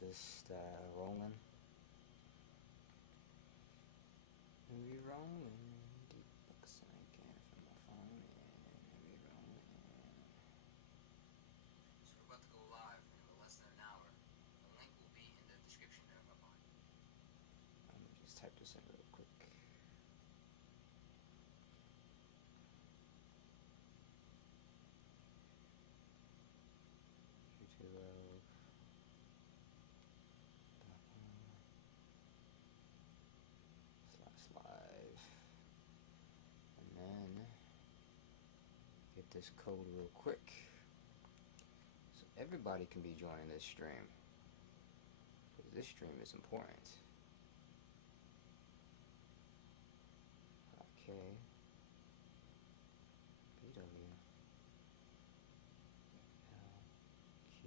this rolling. And we rolling. Deep bucks I can from my phone. And we rolling. So we're about to go live in less than an hour. The link will be in the description there of our pod. Let me just type this in real quick. YouTube /live. And then get this code real quick so everybody can be joining this stream, because this stream is important. 5K BW LQ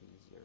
B0.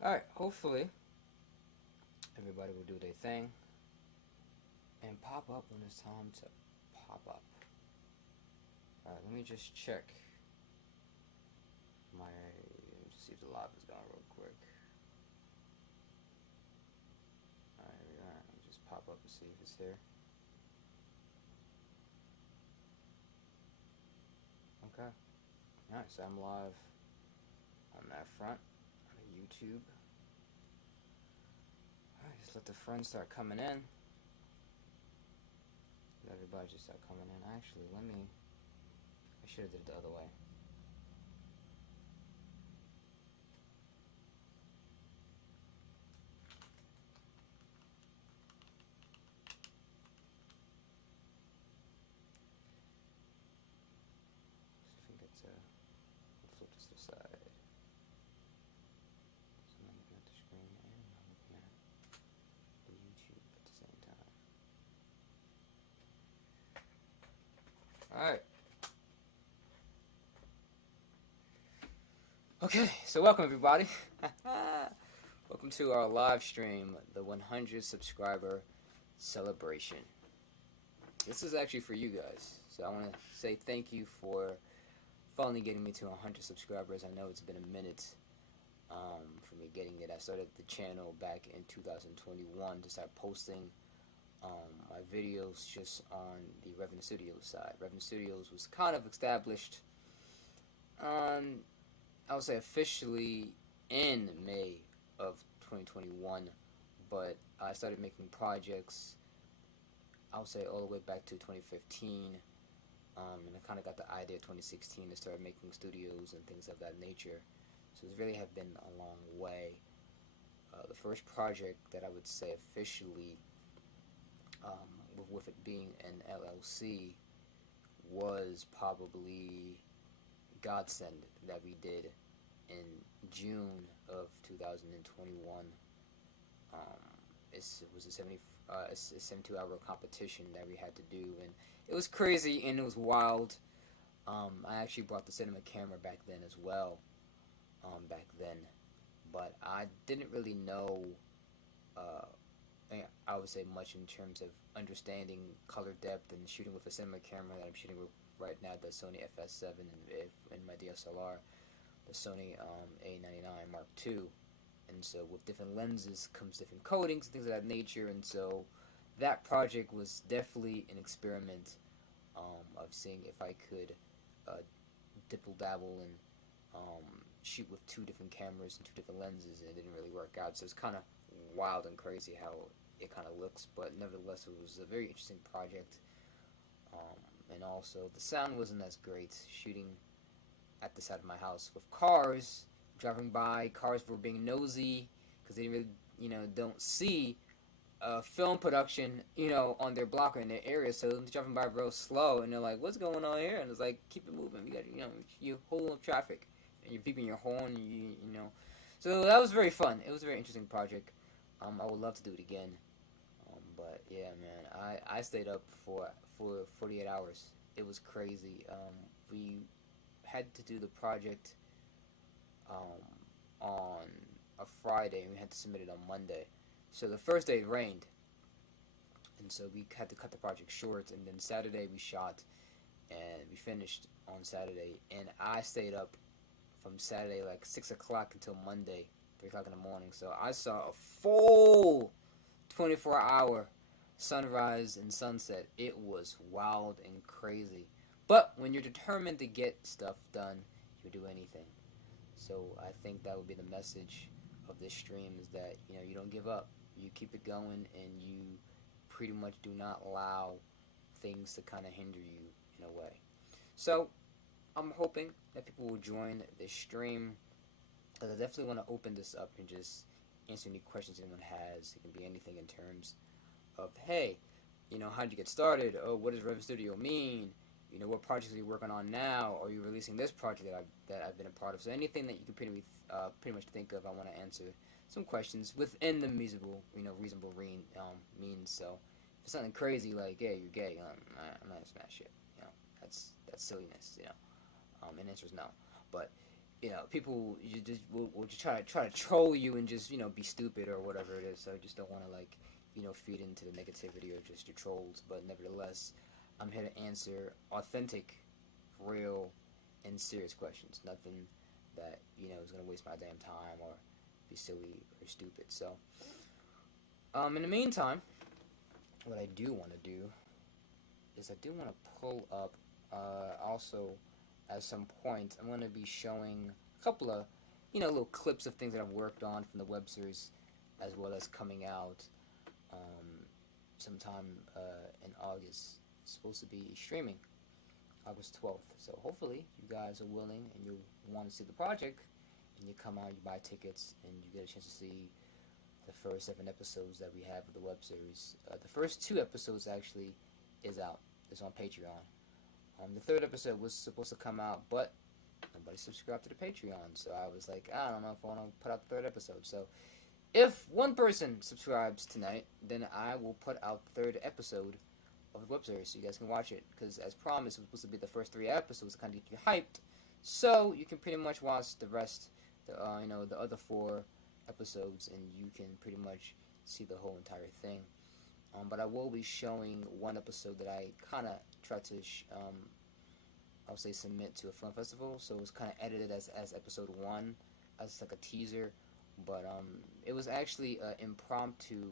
Alright, hopefully everybody will do their thing and pop up when it's time to pop up. Alright, let me just check my, just see if the live is going real quick. Alright, here we are. Let me just pop up and see if it's here. Okay. Alright, so I'm live on that front, on YouTube. Alright, just let the friends start coming in. Let everybody just start coming in. Actually, I should have did it the other way. See if we can get we'll flip this to the side. So I'm looking at the screen and I'm looking at the YouTube at the same time. Alright. Okay, so welcome everybody. Welcome to our live stream, the 100 subscriber celebration. This is actually for you guys. So I want to say thank you for finally getting me to 100 subscribers. I know it's been a minute for me getting it. I started the channel back in 2021 to start posting my videos just on the Revenue Studios side. Revenue Studios was kind of established on, I would say, officially in May of 2021, but I started making projects, I would say, all the way back to 2015, and I kind of got the idea 2016 to start making studios and things of that nature. So it's really have been a long way. The first project that I would say officially, with it being an LLC, was probably Godsend that we did in June of 2021. It was a 72-hour competition that we had to do, and it was crazy and it was wild. I actually brought the cinema camera back then as well, but I didn't really know, I would say, much in terms of understanding color depth and shooting with a cinema camera that I'm shooting with right now, the Sony FS7, and my DSLR, the Sony A99 Mark II. And so with different lenses comes different coatings and things of that nature, and so that project was definitely an experiment of seeing if I could dibble-dabble and shoot with two different cameras and two different lenses, and it didn't really work out. So it's kind of wild and crazy how it kind of looks, but nevertheless it was a very interesting project. And also the sound wasn't as great shooting at the side of my house with cars driving by. Cars were being nosy because they didn't really don't see film production, on their block or in their area, so they're driving by real slow, and they're like, "What's going on here?" And it's like, "Keep it moving. We got, you holding up traffic, and you're beeping your horn. You know." So that was very fun. It was a very interesting project. I would love to do it again. But yeah, man, I stayed up for 48 hours. It was crazy. We had to do the project um, on a Friday, and we had to submit it on Monday. So the first day it rained, and so we had to cut the project short. And then Saturday we shot, and we finished on Saturday. And I stayed up from Saturday like 6 o'clock until Monday, 3 o'clock in the morning. So I saw a full 24-hour sunrise and sunset. It was wild and crazy. But when you're determined to get stuff done, you'll do anything. So I think that would be the message of this stream, is that you don't give up. You keep it going, and you pretty much do not allow things to kind of hinder you in a way. So I'm hoping that people will join this stream, because I definitely want to open this up and just answer any questions anyone has. It can be anything in terms of, hey, how did you get started? Oh, what does Rev Studio mean? What projects are you working on now? Are you releasing this project that I've been a part of? So anything that you can pretty much think of, I want to answer some questions within the reasonable means. So if it's something crazy like, hey, you're gay, I'm not gonna smash it. That's silliness. And the answer is no. But people you just will just try to troll you and just be stupid or whatever it is. So I just don't want to feed into the negativity or just your trolls. But nevertheless, I'm here to answer authentic, real, and serious questions. Nothing that is gonna waste my damn time or be silly or stupid. So in the meantime, what I do want to do is I do want to pull up also at some point I'm going to be showing a couple of little clips of things that I've worked on from the web series, as well as coming out sometime in August. It's supposed to be streaming August 12th. So hopefully you guys are willing and you want to see the project, and you come out, you buy tickets, and you get a chance to see the first 7 episodes that we have of the web series. The first 2 episodes actually is out. It's on Patreon. The 3rd episode was supposed to come out, but nobody subscribed to the Patreon. So I was like, I don't know if I want to put out the 3rd episode. So if one person subscribes tonight, then I will put out the 3rd episode of the web series so you guys can watch it. Because as promised, it was supposed to be the first 3 episodes to kind of get you hyped. So you can pretty much watch the rest, the other 4 episodes, and you can pretty much see the whole entire thing. But I will be showing one episode that I kind of tried to, I would say, submit to a film festival. So it was kind of edited as episode 1, as like a teaser. But it was actually an impromptu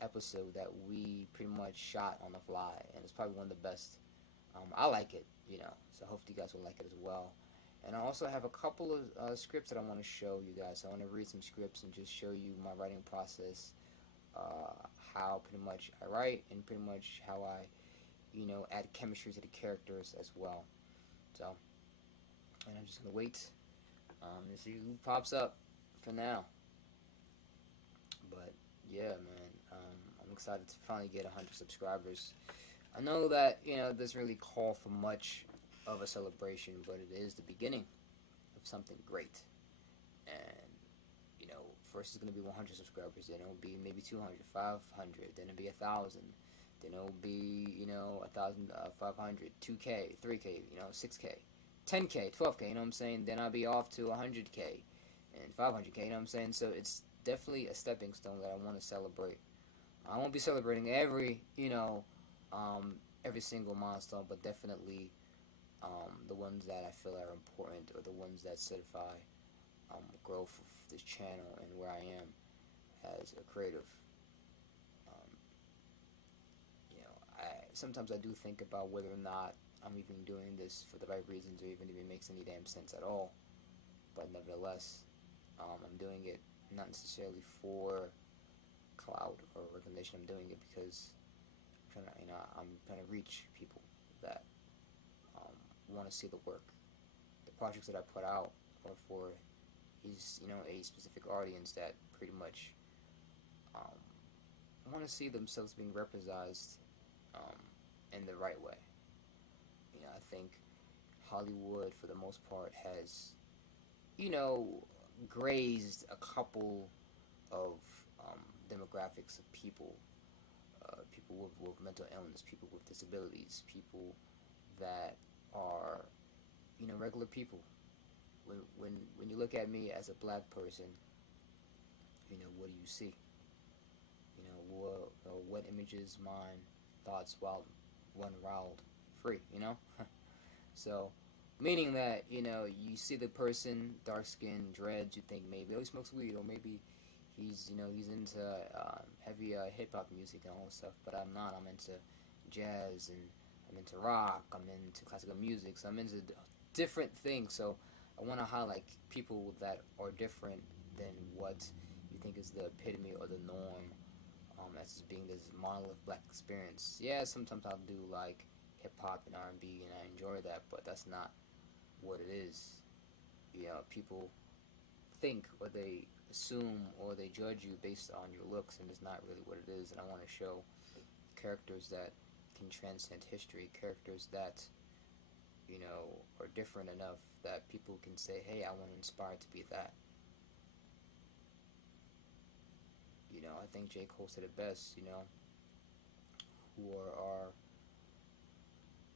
episode that we pretty much shot on the fly, and it's probably one of the best. I like it, so hopefully you guys will like it as well. And I also have a couple of scripts that I want to show you guys. So I want to read some scripts and just show you my writing process, how pretty much I write, and pretty much how I, add chemistry to the characters as well. So, and I'm just going to wait to see who pops up for now. But, yeah, man, I'm excited to finally get 100 subscribers. I know that, it doesn't really call for much of a celebration, but it is the beginning of something great. And first it's going to be 100 subscribers, then it'll be maybe 200, 500, then it'll be 1,000, then it'll be 1,500, 2K, 3K, 6K, 10K, 12K, you know what I'm saying? Then I'll be off to 100K and 500K, you know what I'm saying? So it's definitely a stepping stone that I want to celebrate. I won't be celebrating every single milestone, but definitely the ones that I feel are important, or the ones that certify growth of this channel and where I am as a creative. Sometimes I do think about whether or not I'm even doing this for the right reasons, or even if it makes any damn sense at all. But nevertheless, I'm doing it not necessarily for clout or recognition. I'm doing it because I'm trying to reach people that want to see the work. The projects that I put out are for a specific audience that pretty much um, want to see themselves being represented um, in the right way. I think Hollywood, for the most part, has, you know, grazed a couple of demographics of people, people with mental illness, people with disabilities, people that are, regular people. When you look at me as a black person, what do you see? What images, mind, thoughts, run wild, free. So, meaning that you see the person, dark skin, dreads, you think maybe he smokes weed, or maybe he's into heavy hip hop music and all this stuff. But I'm not. I'm into jazz, and I'm into rock. I'm into classical music. So I'm into different things. So I want to highlight people that are different than what you think is the epitome or the norm, as being this monolith black experience. Yeah, sometimes I'll do like hip hop and R&B, and I enjoy that, but that's not what it is. People think, or they assume, or they judge you based on your looks, and it's not really what it is. And I want to show characters that can transcend history, characters that are different enough that people can say, hey, I want to inspire to be that. I think J. Cole said it best, who are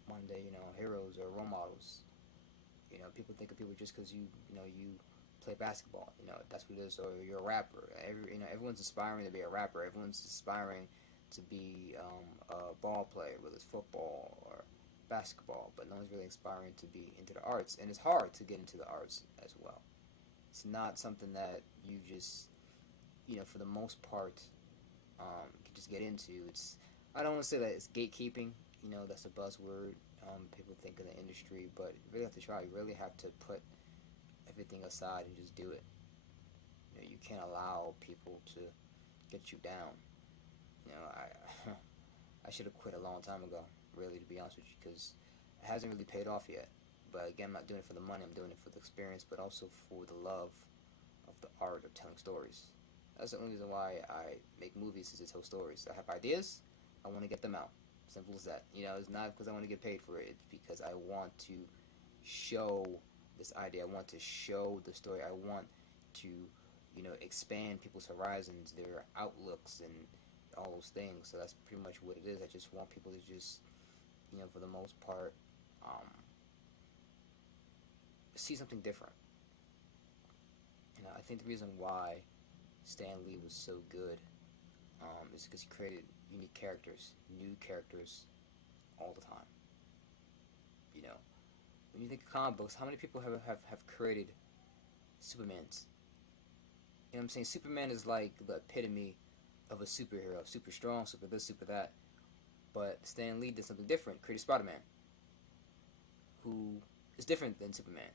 one day, heroes or role models. People think of people just because you play basketball. That's what it is. Or you're a rapper. Everyone's aspiring to be a rapper. Everyone's aspiring to be a ball player, whether it's football or basketball. But no one's really aspiring to be into the arts, and it's hard to get into the arts as well. It's not something that you just, for the most part, can just get into. I don't want to say that it's gatekeeping. That's a buzzword. People think in the industry, but you really have to try. You really have to put everything aside and just do it. You can't allow people to get you down. I I should have quit a long time ago, really, to be honest with you, because it hasn't really paid off yet. But again, I'm not doing it for the money. I'm doing it for the experience, but also for the love of the art of telling stories. That's the only reason why I make movies, is to tell stories. I have ideas. I want to get them out. Simple as that. It's not because I want to get paid for it. It's because I want to show this idea. I want to show the story. I want to, expand people's horizons, their outlooks, and all those things. So that's pretty much what it is. I just want people to just, for the most part, see something different. I think the reason why Stan Lee was so good is because he created unique characters, new characters, all the time. When you think of comic books, how many people have created Supermans? I'm saying? Superman is like the epitome of a superhero. Super strong, super this, super that. But Stan Lee did something different, created Spider-Man, who is different than Superman.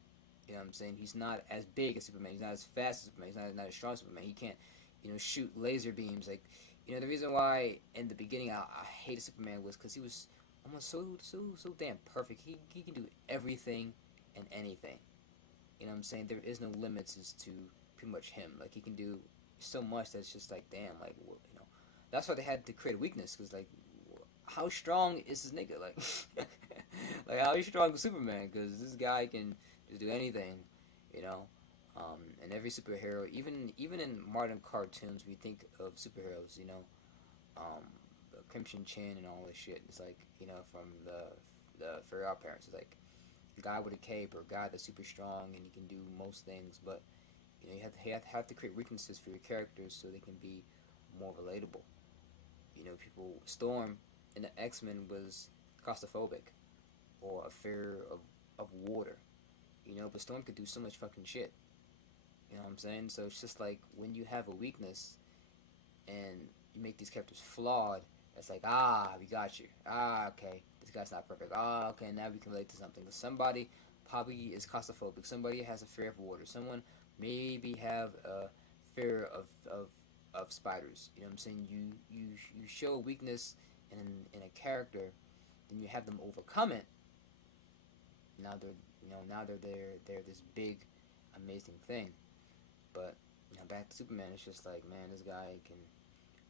He's not as big as Superman. He's not as fast as Superman. He's not as strong as Superman. He can't, shoot laser beams. Like, the reason why in the beginning I hated Superman was because he was almost so damn perfect. He can do everything and anything. There is no limits as to pretty much him. Like, he can do so much that's just like, damn, like, that's why they had to create a weakness, because, like, how strong is this nigga? Like, like, how strong is Superman? Because this guy can just do anything, and every superhero, even in modern cartoons, we think of superheroes, Crimson Chin and all this shit. It's like, from the Fairy Odd Parents. It's like a guy with a cape, or a guy that's super strong and he can do most things, but you have to create weaknesses for your characters so they can be more relatable. People, Storm in the X-Men was claustrophobic, or a fear of water. But Storm could do so much fucking shit. So it's just like, when you have a weakness and you make these characters flawed, it's like, we got you. Okay, this guy's not perfect. Okay, now we can relate to something. Somebody probably is claustrophobic. Somebody has a fear of water. Someone maybe have a fear of spiders. You show a weakness in a character, then you have them overcome it. Now they're this big, amazing thing. But back to Superman, it's just like, man, this guy can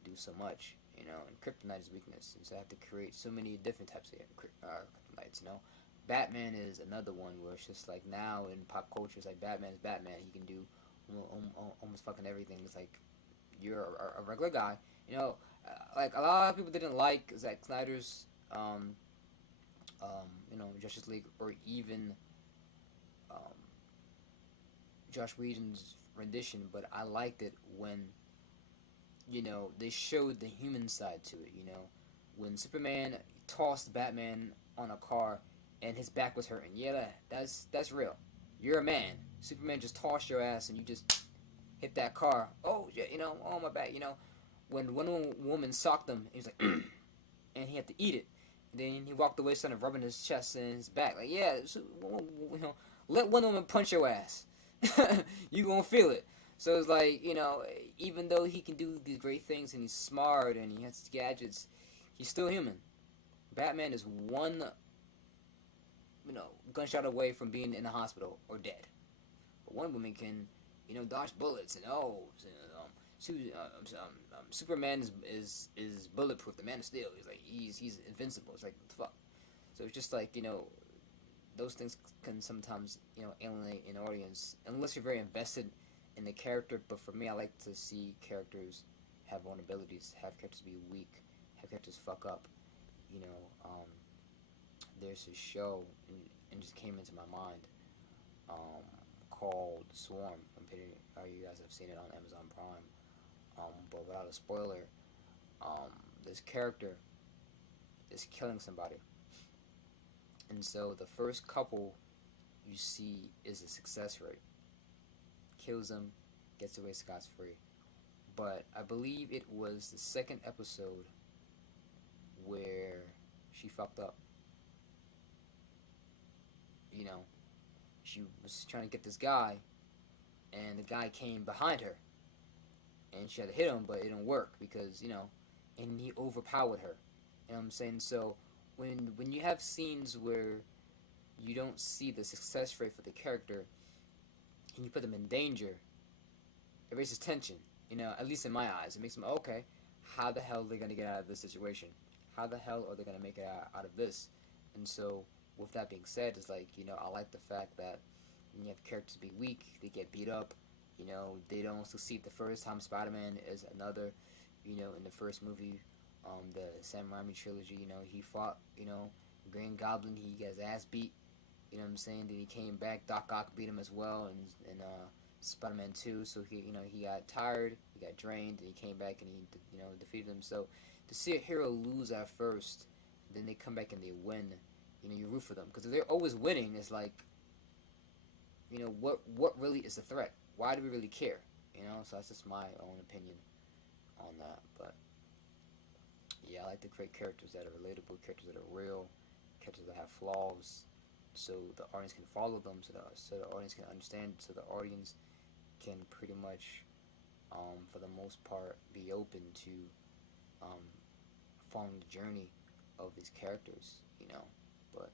do so much, you know, and kryptonite is weakness, and so I have to create so many different types of kryptonites, you know. Batman is another one where it's just like now in pop culture, it's like Batman is Batman. He can do almost fucking everything. It's like you're a regular guy, you know. Like a lot of people didn't like Zack Snyder's, you know, Justice League, or even um, Josh Whedon's rendition, but I liked it when, you know, they showed the human side to it. You know, when Superman tossed Batman on a car and his back was hurting. Yeah, that's real. You're a man. Superman just tossed your ass and you just hit that car. Oh, yeah, you know, oh my back. You know, when one woman socked him, he was like, and he had to eat it. And then he walked away, started rubbing his chest and his back. Like, yeah, you know, let one woman punch your ass. You gonna feel it. So it's like, you know, even though he can do these great things and he's smart and he has gadgets, he's still human. Batman is one, you know, gunshot away from being in the hospital or dead. But one woman can, you know, dodge bullets and Superman is bulletproof. The Man of Steel. He's like he's invincible. It's like what the fuck. So it's just like, you know, those things can sometimes, you know, alienate an audience unless you're very invested in the character. But for me, I like to see characters have vulnerabilities, have characters be weak, have characters fuck up. You know, there's a show and just came into my mind um, called Swarm. I'm pretty sure you guys have seen it on Amazon Prime. But without a spoiler, this character is killing somebody, and so the first couple you see is a success rate. Kills him, gets away scot free. But I believe it was the second episode where she fucked up. You know, she was trying to get this guy, and the guy came behind her, and she had to hit him, but it didn't work because, you know, and he overpowered her. You know what I'm saying? So when you have scenes where you don't see the success rate for the character, and you put them in danger, it raises tension. You know, at least in my eyes, it makes them okay. How the hell are they gonna get out of this situation? How the hell are they gonna make it out of this? And so, with that being said, it's like, you know, I like the fact that when you have characters be weak, they get beat up. You know, they don't succeed the first time. Spider-Man is another. You know, in the first movie, the Sam Raimi trilogy, you know, he fought, you know, Green Goblin. He got his ass beat. You know what I'm saying? Then he came back. Doc Ock beat him as well, and Spider-Man 2. So he, you know, he got tired, he got drained, and he came back and he, you know, defeated him. So to see a hero lose at first, then they come back and they win, you know, you root for them because if they're always winning, it's like, you know, what really is the threat? Why do we really care? You know, so that's just my own opinion on that. But yeah, I like to create characters that are relatable, characters that are real, characters that have flaws, so the audience can follow them, so the audience can understand, so the audience can pretty much, for the most part, be open to um, following the journey of these characters, you know. But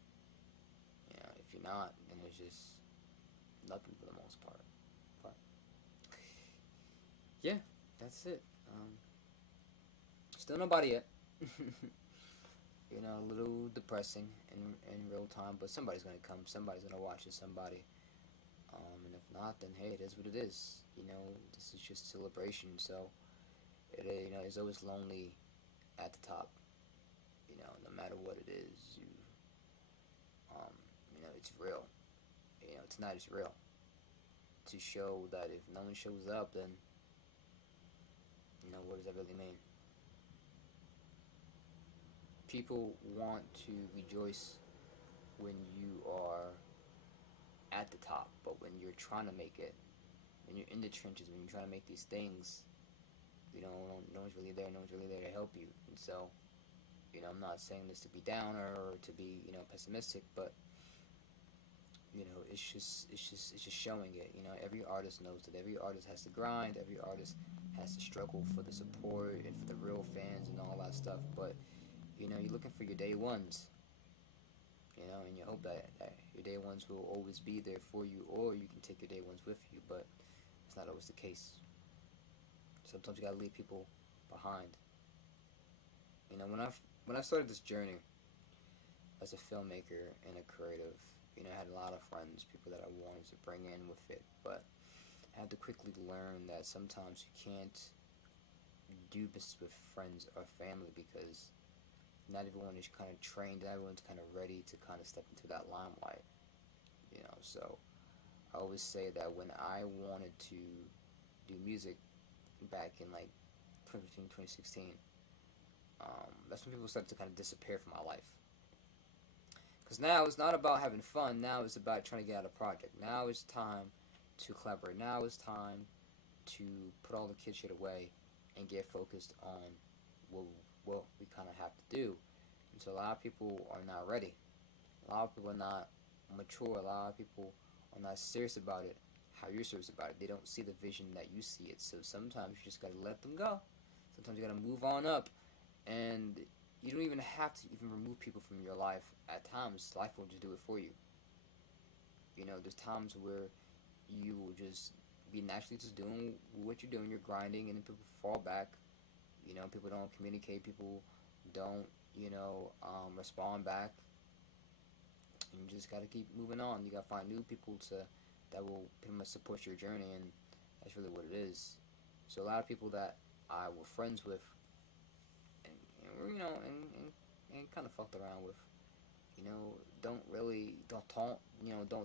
you know, if you're not, then it's just nothing for the most part. But yeah, that's it. Still nobody yet. You know, a little depressing in real time, but somebody's gonna come. Somebody's gonna watch it. Somebody. And if not, then hey, it is what it is. You know, this is just a celebration. So, you know, it's always lonely at the top. You know, no matter what it is, um, you know, it's real. You know, tonight is real. To show that if no one shows up, then, you know, what does that really mean? People want to rejoice when you are at the top, but when you're trying to make it, when you're in the trenches, when you're trying to make these things, you know, no one's really there. No one's really there to help you. And so, you know, I'm not saying this to be downer or to be, you know, pessimistic, but you know, it's just showing it. You know, every artist knows that every artist has to grind. Every artist has to struggle for the support and for the real fans and all that stuff. But you know, you're looking for your day ones. You know, and you hope that your day ones will always be there for you, or you can take your day ones with you. But it's not always the case. Sometimes you gotta leave people behind. When I started this journey as a filmmaker and a creative, I had a lot of friends, people that I wanted to bring in with it, but I had to quickly learn that sometimes you can't do business with friends or family because not everyone is kind of trained, not everyone's kind of ready to kind of step into that limelight. So I always say that when I wanted to do music back in like 2015, 2016, that's when people started to kind of disappear from my life. Because now it's not about having fun. Now it's about trying to get out a project. Now it's time to collaborate. Now it's time to put all the kid shit away and get focused on what we kind of have to do. And so a lot of people are not ready. A lot of people are not mature. A lot of people are not serious about it. How you're serious about it. They don't see the vision that you see it. So sometimes you just gotta let them go. Sometimes you gotta move on up, and you don't even have to even remove people from your life. At times, life will just do it for you. There's times where you will just be naturally just doing what you're doing. You're grinding, and then people fall back. People don't communicate. People don't, respond back. And you just gotta keep moving on. You gotta find new people that will pretty much support your journey, and that's really what it is. So a lot of people that I were friends with, and kind of fucked around with, don't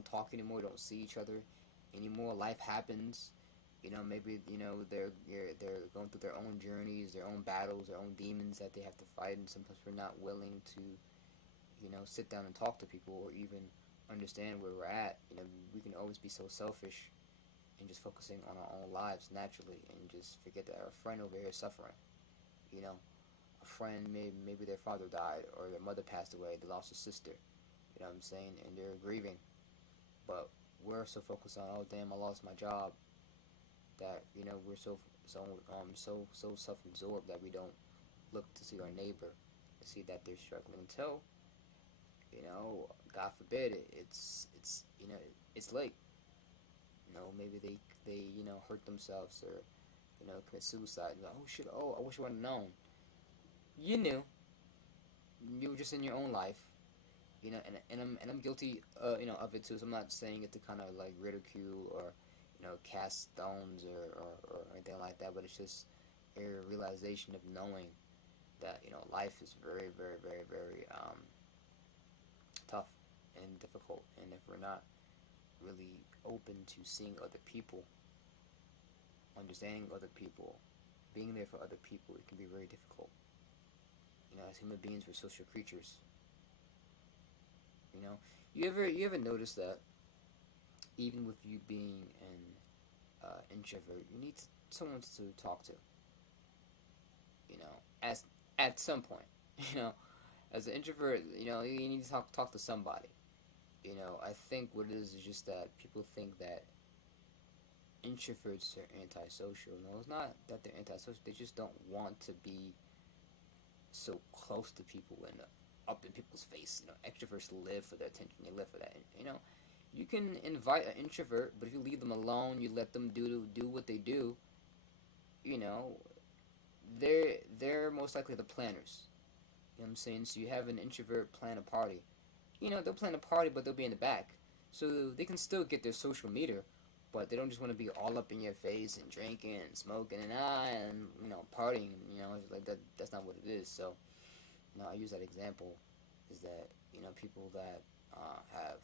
talk anymore, don't see each other anymore. Life happens. Maybe they're going through their own journeys, their own battles, their own demons that they have to fight, and sometimes we're not willing to sit down and talk to people or even understand where we're at. We can always be so selfish and just focusing on our own lives naturally and just forget that our friend over here is suffering. A friend, maybe their father died or their mother passed away, they lost a sister, what I'm saying, and they're grieving. But we're so focused on, oh damn, I lost my job, that, we're so self-absorbed that we don't look to see our neighbor and see that they're struggling until, God forbid, it's late. Maybe they hurt themselves or commit suicide. Oh shit! Oh, I wish I would have known. You knew. You were just in your own life. And I'm guilty, of it too. So I'm not saying it to kind of like ridicule or cast stones or anything like that. But it's just a realization of knowing that life is very, very, very, very tough and difficult, and if we're not really open to seeing other people, understanding other people, being there for other people, it can be very difficult. As human beings, we're social creatures. You ever notice that even with you being an introvert, you need someone to talk to. As at some point, you know, as an introvert, you need to talk to somebody. I think what it is just that people think that introverts are antisocial. No, it's not that they're antisocial. They just don't want to be so close to people and up in people's face. Extroverts live for the attention. They live for that. You can invite an introvert, but if you leave them alone, you let them do what they do. You know, they're most likely the planners. You know what I'm saying? So you have an introvert plan a party. They'll plan a party, but they'll be in the back. So they can still get their social meter, but they don't just want to be all up in your face and drinking and smoking and partying. It's like that. That's not what it is. So, I use that example is that people that have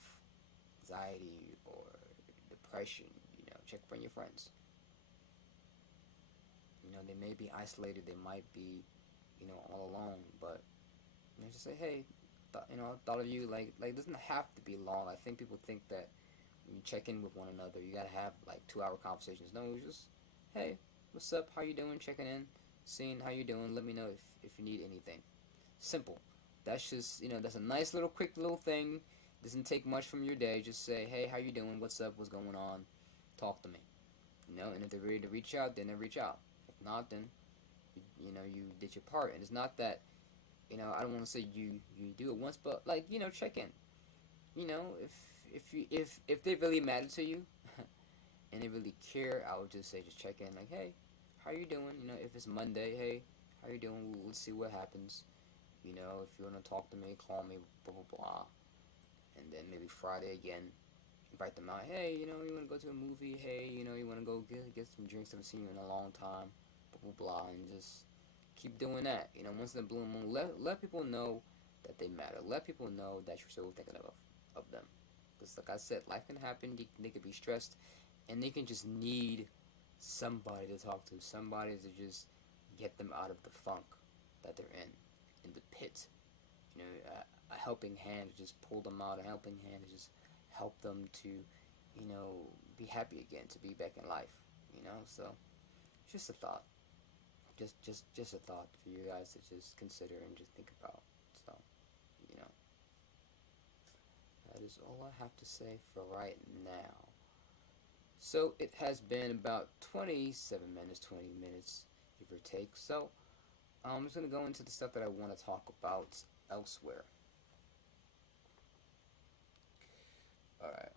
anxiety or depression, check up on your friends. They may be isolated. They might be, all alone. But just say, hey, thought of you. Like it doesn't have to be long. I think people think that when you check in with one another, you gotta have like 2-hour conversations. No, just hey, what's up? How you doing? Checking in, seeing how you doing. Let me know if you need anything. Simple. That's just that's a nice little quick little thing. Doesn't take much from your day. Just say, hey, how you doing? What's up? What's going on? Talk to me. And if they're ready to reach out, then they reach out. If not, then you did your part. And it's not that I don't want to say you do it once, but like check in. If they really matter to you and they really care, I would just say just check in. Like, hey, how you doing? You know, if it's Monday, hey, how you doing? Let's see what happens. You know, if you want to talk to me, call me, blah blah blah. And then maybe Friday again, invite them out. Hey, you know, you want to go to a movie? Hey, you know, you want to go get some drinks? I haven't seen you in a long time. Blah blah blah, and just keep doing that. You know, once in the blue moon, let people know that they matter. Let people know that you're still thinking of them. Because like I said, life can happen. They could be stressed, and they can just need somebody to talk to, somebody to just get them out of the funk that they're in the pit. You know, a helping hand to just pull them out, a helping hand to just help them to, you know, be happy again, to be back in life. You know, so just a thought, just a thought for you guys to just consider and just think about. So, you know, that is all I have to say for right now. So it has been about 27 minutes, 20 minutes, give or take. So I'm just going to go into the stuff that I want to talk about elsewhere. Alright.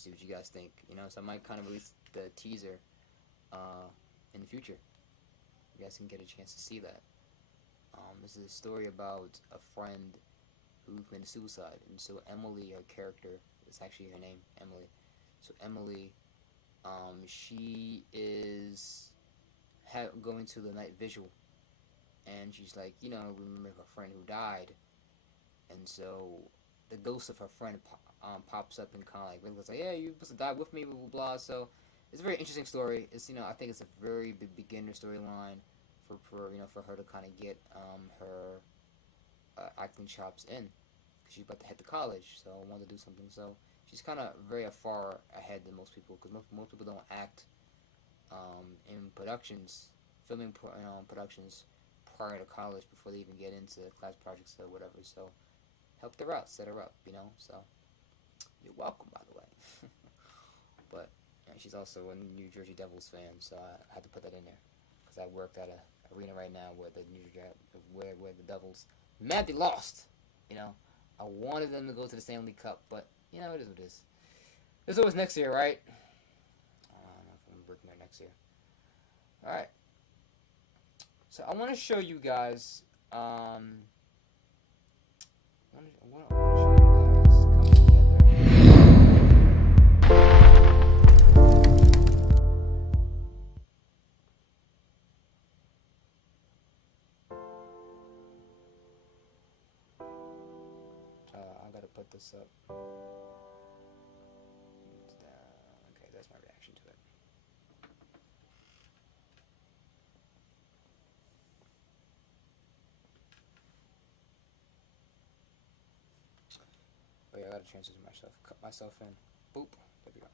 see what you guys think. You know, so I might kind of release the teaser in the future. You guys can get a chance to see that. This is a story about a friend who committed suicide, and so Emily, her character, it's actually her name, Emily. So Emily, she is going to the night vigil, and she's like, you know, remember her friend who died, and so the ghost of her friend pops up and kind of like was like, yeah, you supposed to die with me, blah blah blah. So it's a very interesting story. It's, you know, I think it's a very big beginner storyline for you know, for her to kind of get her acting chops in, because she's about to head to college. So I wanted to do something. So she's kind of very far ahead than most people, because most people don't act in productions, filming productions prior to college before they even get into class projects or whatever. So helped her out, set her up, you know. So you're welcome, by the way. But she's also a New Jersey Devils fan, so I had to put that in there, because I worked at a arena right now where the where the Devils madly lost. You know, I wanted them to go to the Stanley Cup, but you know, it is what it is. There's always next year, right? I don't know if I'm working there next year. All right. So I want to show you guys. I want to show you guys coming together. I gotta put this up. Okay, that's my reaction to it. Wait, I gotta transition myself. Cut myself in. Boop. There we go.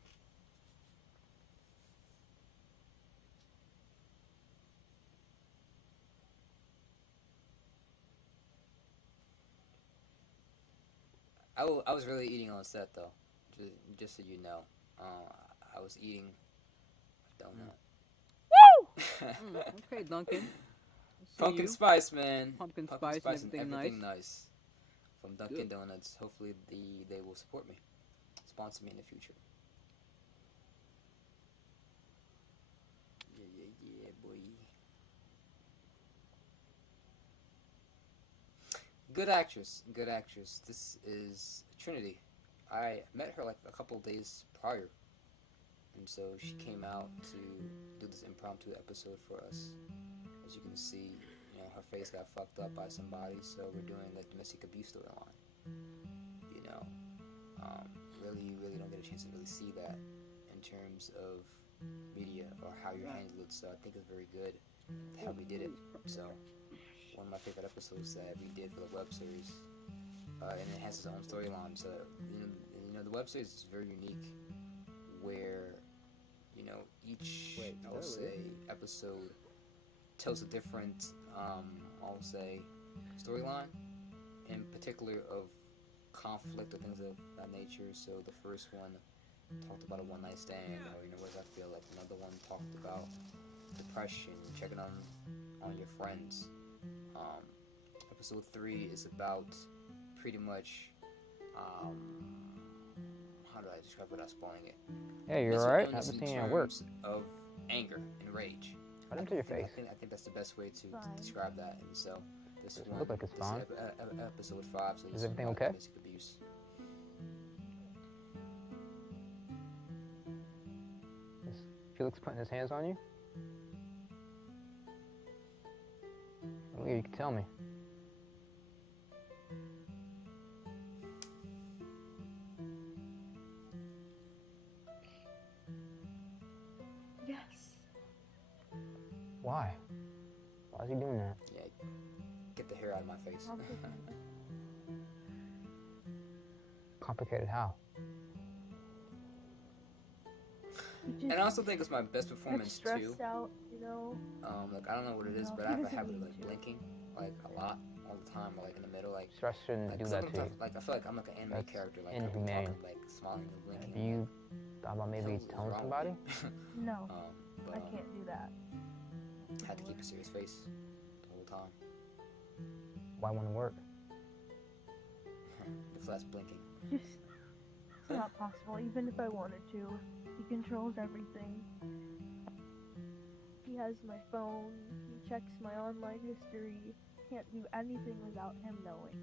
I was really eating on set though, just so you know. I was eating a donut. Woo! Okay, Duncan. Pumpkin spice, man. Pumpkin spice and everything nice. From Dunkin' Good. Donuts. Hopefully they will support me, sponsor me in the future. Yeah, boy. Good actress. This is Trinity. I met her like a couple days prior, and so she came out to do this impromptu episode for us. As you can see, you know, her face got fucked up by somebody, so we're doing a domestic abuse storyline. You know, really don't get a chance to really see that in terms of media or how you handle it. So I think it's very good how we did it. So one of my favorite episodes that we did for the web series, and it has its own storyline. So you know, the web series is very unique, where you know each I'll say episode tells a different I'll say storyline, in particular of conflict or things of that nature. So the first one talked about a one night stand, or you know, what does that feel like? Another one talked about depression, checking on your friends. Episode 3 is about pretty much how do I describe it without spoiling it? Yeah, you're alright. I haven't seen you at work. Of anger and rage. I didn't see your face. I think that's the best way to describe that. And so this Doesn't one, look like it's fine. Episode 5. So Is everything okay? Basic abuse. Is Felix putting his hands on you? Well, you can tell me. Yes. Why? Why is he doing that? Yeah, get the hair out of my face. Complicated how? And I also think it's my best performance stressed too. out, you know. Like I don't know what it is, but I have a habit of like blinking, like a lot, all the time, or like in the middle, like. Stress shouldn't Like do that to you. sometimes, like I feel like I'm like an anime That's character, like inhumane. I'm talking, like smiling and Have blinking. you thought about maybe Hell's telling wrong somebody? with me? No, But, I can't do that. had to keep a serious face the whole time. Why want to work? The flash blinking. It's not possible, even if I wanted to. He controls everything. He has my phone. He checks my online history. Can't do anything without him knowing.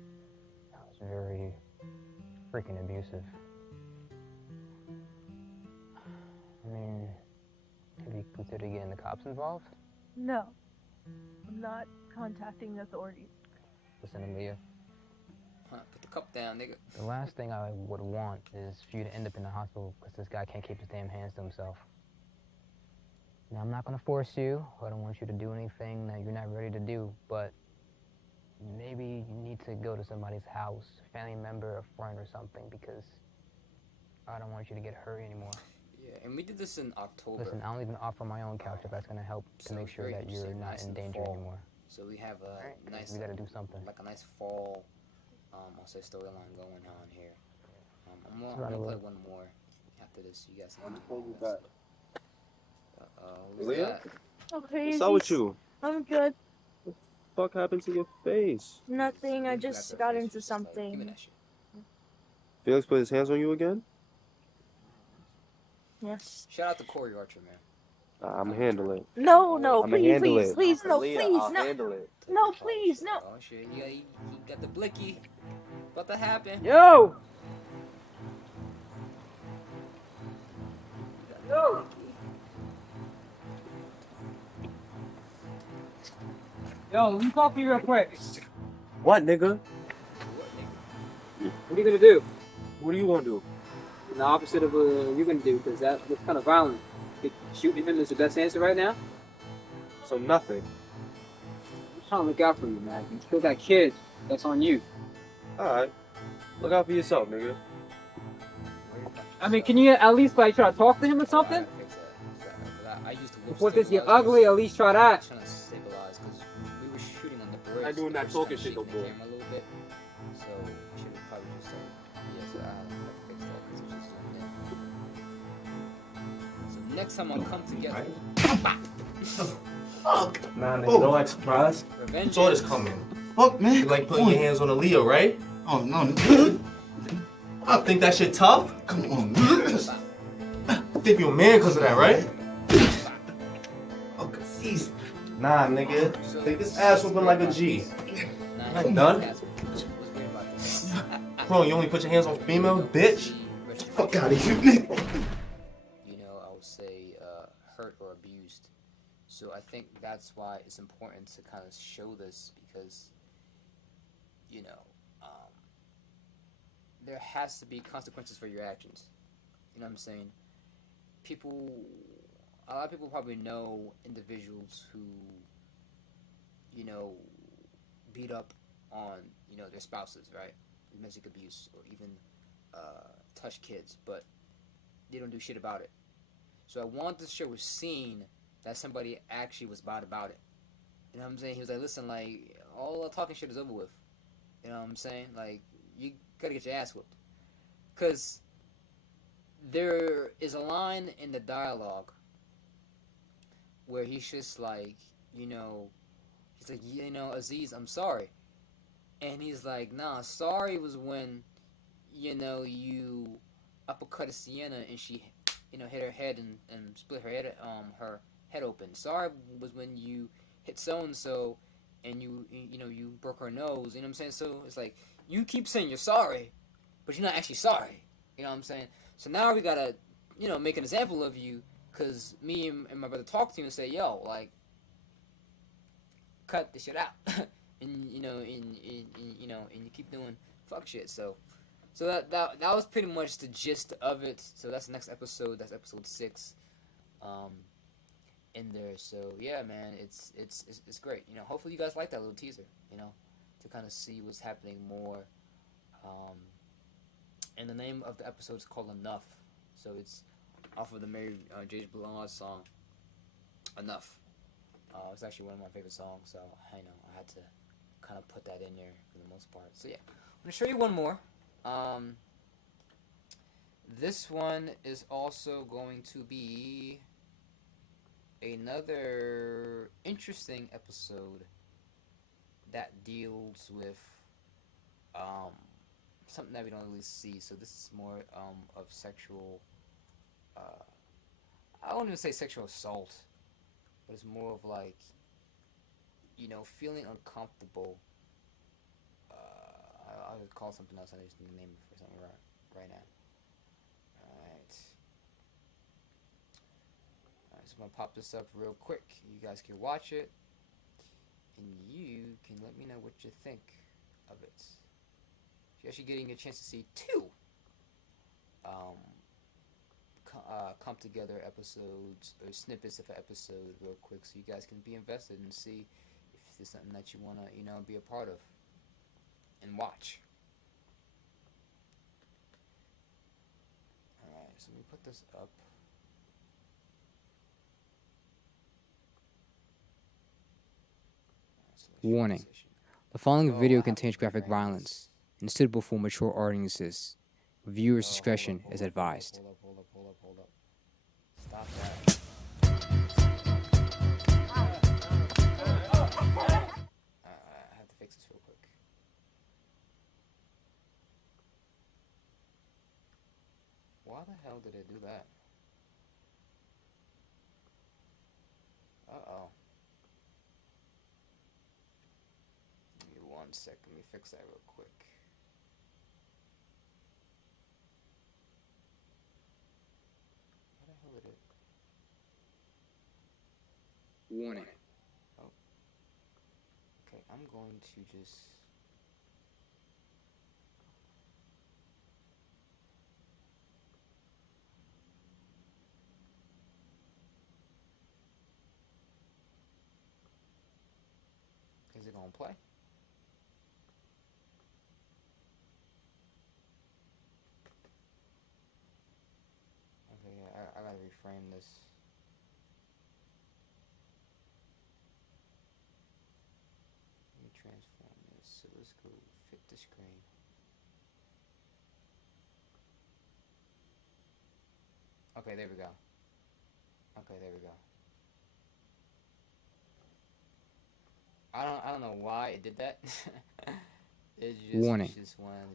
That was very freaking abusive. I mean, have you considered getting the cops involved? No. I'm not contacting the authorities. Listen to Leah. Put the cup down, nigga. The last thing I would want is for you to end up in the hospital because this guy can't keep his damn hands to himself. Now, I'm not going to force you. I don't want you to do anything that you're not ready to do, but maybe you need to go to somebody's house, family member, a friend or something, because I don't want you to get hurt anymore. Yeah, and we did this in October. Listen, I don't even offer my own couch if that's going to help to So make it's sure very that you're interesting, not nice in in the danger fall. anymore. So we have a nice, We got to do something. like a nice fall, I'll say storyline going on here. I'm Right gonna play away. one more after this. You guys can What you got? who's Leah? that? Okay. What's up with you? I'm good. Fuck happened to your face? Nothing. I You just grab got her face, into she's like, Give me something. that shit. Felix put his hands on you again? Yes. Shout out to Corey Archer, man. I'm handling. No, no, I'ma please, handle please, it. please, no, Leah, please, I'll no. handle it. No, please, no. Oh shit, he got the blicky. About to happen. Yo! He got the blicky. Yo, let me talk to you real quick. What, nigga? What, nigga? What are you gonna do? What are you gonna do? The opposite of what you're gonna do, because that's kind of violent. Shooting him is the best answer right now. So nothing. I'm trying to look out for you, man. You killed that kid. That's on you. Alright. Look out for yourself, nigga. I mean, can you at least like try to talk to him or I something? gotta fix that. I used to whip Before this get stabilize ugly, at least try I that. was trying to stabilize because we were shooting on the bridge. I doing that I was talking kinda shit no shaking the more. camera a little bit, so we should have probably just said yes. I have to fix that because it's just doing that. So next time I'll come together. Fuck! Nah, nigga, don't act surprised. Revenge. Saw this coming. Fuck, man. You like putting your hands on a Leo, right? Oh, no, nigga. I think that shit tough. Come on, nigga. I think you're a man because of that, right? Okay, easy. Nah, nigga. Take this ass whooping like a G. Nah, I'm done. that's what's weird about this. Bro, you only put your hands on female, bitch. Fuck out of here, nigga. You know, I would say hurt or abused. So I think that's why it's important to kind of show this because, you know, there has to be consequences for your actions. You know what I'm saying? A lot of people probably know individuals who, you know, beat up on, you know, their spouses, right? Domestic abuse or even touch kids, but they don't do shit about it. So I want this show a scene that somebody actually was bad about it. You know what I'm saying? He was like, listen, like, all the talking shit is over with. You know what I'm saying? Like, you gotta get your ass whooped. Because there is a line in the dialogue where he's just like, you know, he's like, you know, Aziz, I'm sorry. And he's like, nah, sorry was when, you know, you uppercutted Sienna and she, you know, hit her head and split her head open. Sorry was when you hit so-and-so and you know, you broke her nose. You know what I'm saying? So it's like, you keep saying you're sorry, but you're not actually sorry. You know what I'm saying? So now we gotta, you know, make an example of you because me and my brother talk to you and say, yo, like, cut this shit out. And, you know, and you keep doing fuck shit. So that was pretty much the gist of it. So that's the next episode. That's episode 6. In there. So yeah, man, it's great. You know, hopefully you guys like that little teaser. You know, to kind of see what's happening more. And the name of the episode is called Enough. So it's off of the Mary J. Blige song Enough. It's actually one of my favorite songs. So I know I had to kind of put that in there for the most part. So yeah, I'm gonna show you one more. This one is also going to be another interesting episode that deals with something that we don't really see. So this is more of sexual. I won't even say sexual assault, but it's more of like, you know, feeling uncomfortable. I would call something else. I just need to name it for something right now. Alright. Alright, so I'm gonna pop this up real quick. You guys can watch it, and you can let me know what you think of it. You're actually getting a chance to see two come together episodes or snippets of an episode real quick, so you guys can be invested and see if there's something that you want to, you know, be a part of and watch. Alright, so let me put this up. Warning. The following video contains graphic violence and is suitable for mature audiences. Viewers' discretion is advised. Hold up. Stop that. I have to fix this real quick. Why the hell did it do that? Uh-oh. Give me 1 second. Let me fix that real quick. Why the hell did it? Warning. Oh. Okay, I'm going to just... Is it gonna play? Okay, yeah, I gotta reframe this. Let me transform this. So let's go fit the screen. Okay, there we go. Okay, there we go. I don't know why it did that. Warning.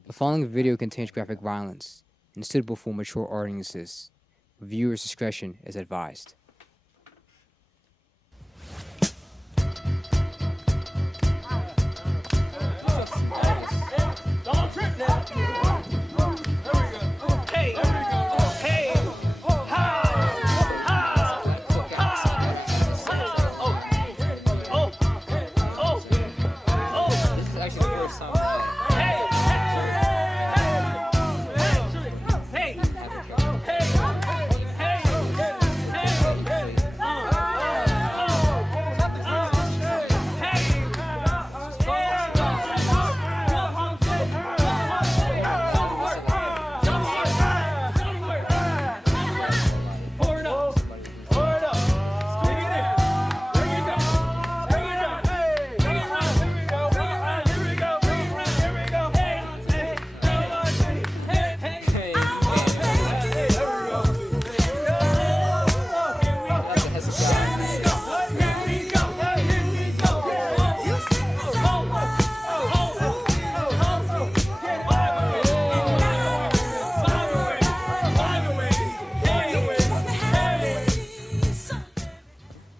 The following video contains graphic violence and is suitable for mature audiences. Viewers' discretion is advised. Don't trip now. Hey, hey, ha, ha, ha. This is actually the first time that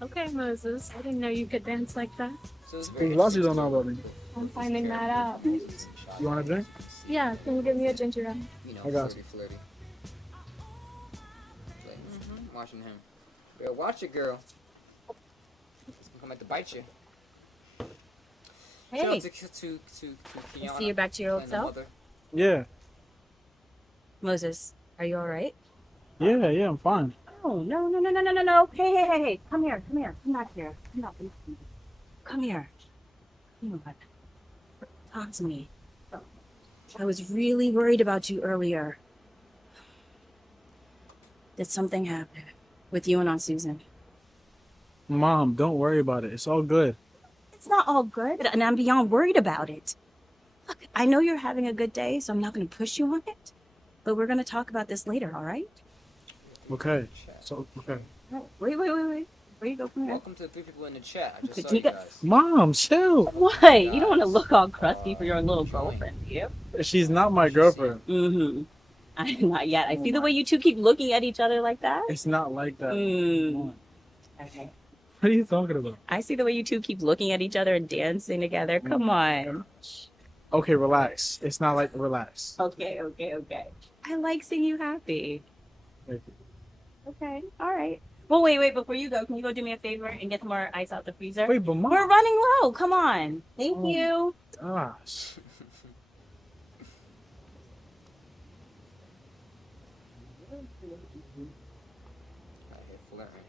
Okay, Moses. I didn't know you could dance like that. What else you don't know about me? I'm finding that out. You want a drink? Yeah, can you give me a ginger ale? you know, I got flirty. Like, watching him. Girl, watch it, girl. It's gonna come back to bite you. Shout Hey, out to I Kiana see you back to your old playing the self. mother. Yeah. Moses, are you all right? Yeah, I'm fine. Oh, no. Hey. Come here. Come back here. Come here. You know what? Talk to me. I was really worried about you earlier. Did something happen with you and Aunt Susan? Mom, don't worry about it. It's all good. It's not all good, and I'm beyond worried about it. Look, I know you're having a good day, so I'm not going to push you on it. But we're going to talk about this later, all right? Okay. Okay. Wait. Where you go from here? Welcome to the 3 people in the chat. I just Did saw you you get- guys. Mom, chill. What? You don't want to look all crusty for your little girlfriend, do you? She's not my girlfriend. Mm-hmm. Not yet. I see the way you two keep looking at each other like that. It's not like that. Mm. Okay. What are you talking about? I see the way you two keep looking at each other and dancing together. Come on. Okay, relax. It's not like relax. Okay. I like seeing you happy. Thank you. Okay. All right. Well, wait. Before you go, can you go do me a favor and get some more ice out the freezer? Wait, but Mom. We're running low. Come on. Thank Oh. you. Gosh. Out here flirting.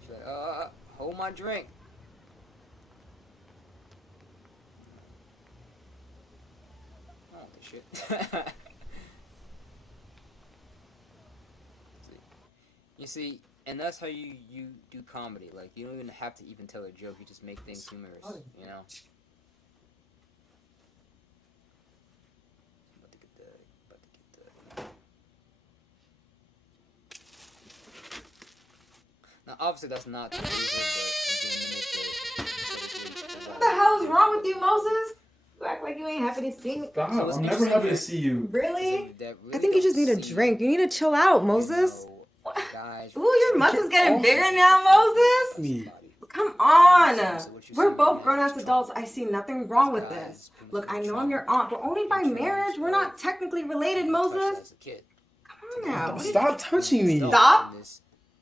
She's like, hold my drink. Oh, shit. You see, and that's how you do comedy. Like, you don't even have to even tell a joke. You just make things humorous, you know? About to get the... Now, obviously, that's not the reason, but again, to make the... What the hell is wrong with you, Moses? You act like you ain't happy to see me. Stop. I'm never happy to see you. Really? I think you just need a drink. You need to chill out, Moses. Ooh, your muscles getting bigger now, Moses. Come on. We're both grown-ass adults. I see nothing wrong with this. Look, I know I'm your aunt, but only by marriage. We're not technically related, Moses. Come on now. Stop touching me. Stop?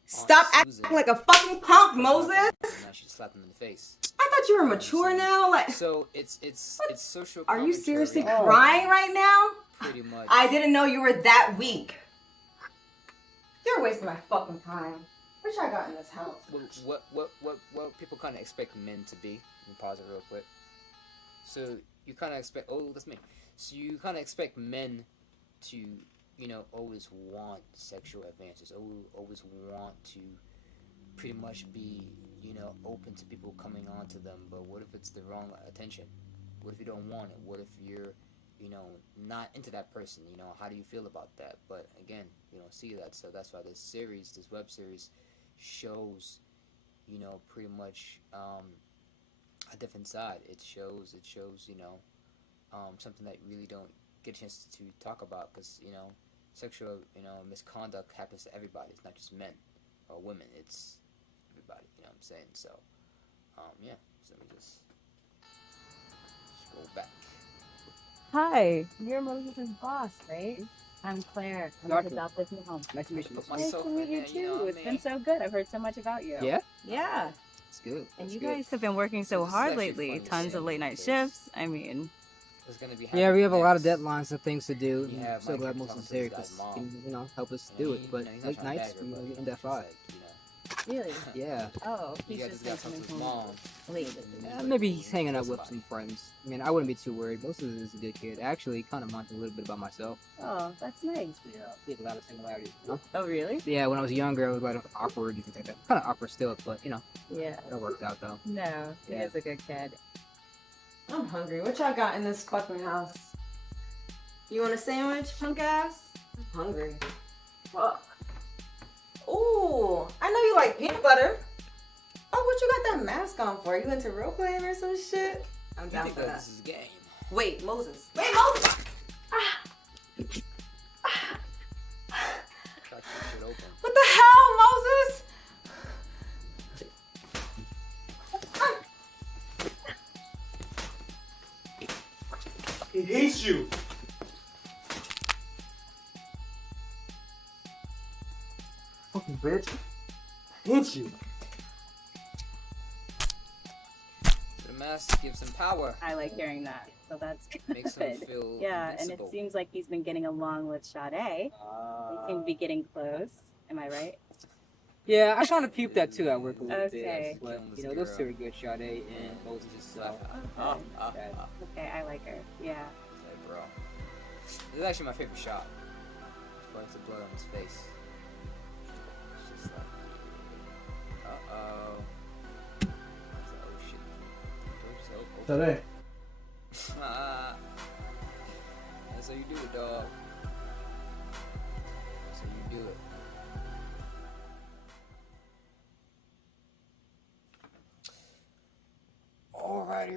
Stop acting like a fucking punk, Moses. Now she just slapped him in the face. I thought you were mature now. Like, So it's social. are you seriously commentary, crying right now? Pretty much. I didn't know you were that weak. You're wasting my fucking time. What I got in this house? What people kind of expect men to be. Let me pause it real quick. So you kind of expect. Oh, that's me. So you kind of expect men to, you know, always want sexual advances. Always want to, pretty much be, you know, open to people coming on to them. But what if it's the wrong attention? What if you don't want it? What if you're, you know, not into that person? You know, how do you feel about that? But again, you don't see that, so that's why this web series shows, you know, pretty much a different side. It shows, you know, something that you really don't get a chance to talk about, because, you know, sexual, you know, misconduct happens to everybody. It's not just men or women. It's everybody. You know what I'm saying? So, yeah. So let me just scroll back. Hi. You're Moses' boss, right? I'm Claire. I'm his adoptive mom. Nice to meet you. Nice to meet you too. It's been so good. I've heard so much about you. Yeah? Yeah. It's good. And you guys have been working so hard lately. Tons of late night shifts. I mean, It's gonna be Yeah, we have a lot of next. deadlines and things to do. You have So Mike glad talking Moses is to his here guy's because mom. he can, you know, help us And do he- it. But you know, he's not late trying to nights, bag her, we but end at he's 5. like, you know, really? Yeah. Oh, you he's got just this guy been talking to his coming mom. home late. Maybe he's hanging out with some friends. I mean, I wouldn't be too worried. Moses is a good kid. Actually, kind of minds a little bit about myself. Oh, that's nice. Yeah, see a lot of similarities. You know? Oh, really? Yeah, when I was younger, I was like awkward. You can take that. Kind of awkward still, but you know, Yeah. it worked out though. No, he Yeah. is a good kid. I'm hungry. What y'all got in this fucking house? You want a sandwich, punk ass? I'm hungry. Fuck. Ooh, I know you like peanut butter. Oh, what you got that mask on for? You into role playing or some shit? I'm You down think for that that. this is a game? Wait, Moses. Wait, Moses! Ah. Try to keep shit open. What the hell, Moses? He hates you. Fucking bitch. Hates you. The mask gives him power. I like hearing that. So that's Makes him good. feel Yeah, and invincible. it seems like he's been getting along with Sade. They seem to be getting close. Am I right? Yeah, I kind of peeped that too at work a little Okay. bit. But you know, those two are good, Sade and Moses. Just So. like, Okay, I like her. Yeah. It's like, bro. This is actually my favorite shot. It's the blood on his face. It's just like, uh-oh. Oh, shit. Today. That's how you do it, dog. That's how you do it. Right.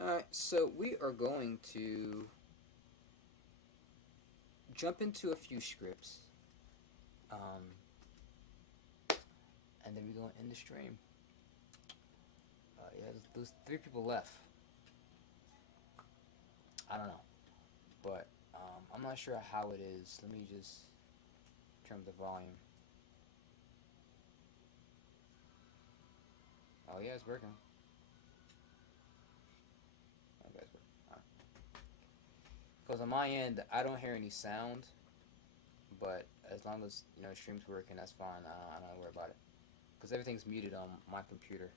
Alright, so we are going to jump into a few scripts. And then we're going to end the stream. Yeah, there's 3 people left. I don't know. But I'm not sure how it is. Let me just turn up the volume. Oh yeah, it's working. Okay, it's working. Alright. Because on my end, I don't hear any sound. But as long as, you know, stream's working, that's fine. I don't worry about it. Because everything's muted on my computer.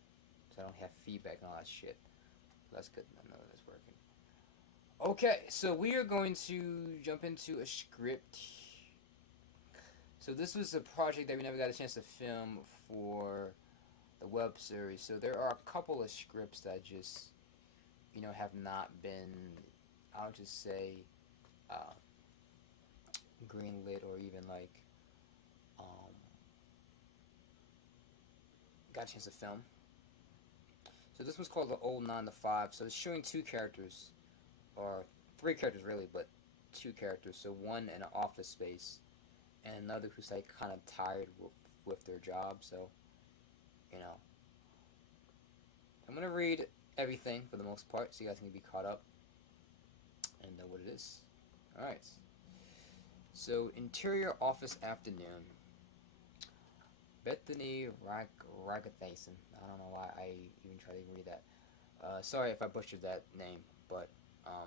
So I don't have feedback and all that shit. So that's good. I know that it's working. Okay, so we are going to jump into a script. So this was a project that we never got a chance to film for the web series. So there are a couple of scripts that just, you know, have not been, I'll just say, greenlit or even like got a chance to film. So this one's called The Old 9 to 5. So it's showing 2 characters, or 3 characters really, but 2 characters. So one in an office space, and another who's like kind of tired with their job. So, you know, I'm gonna read everything for the most part, so you guys can be caught up and know what it is. All right. So interior office afternoon. Bethany Ragathason. I don't know why I even try to read that. Sorry if I butchered that name, but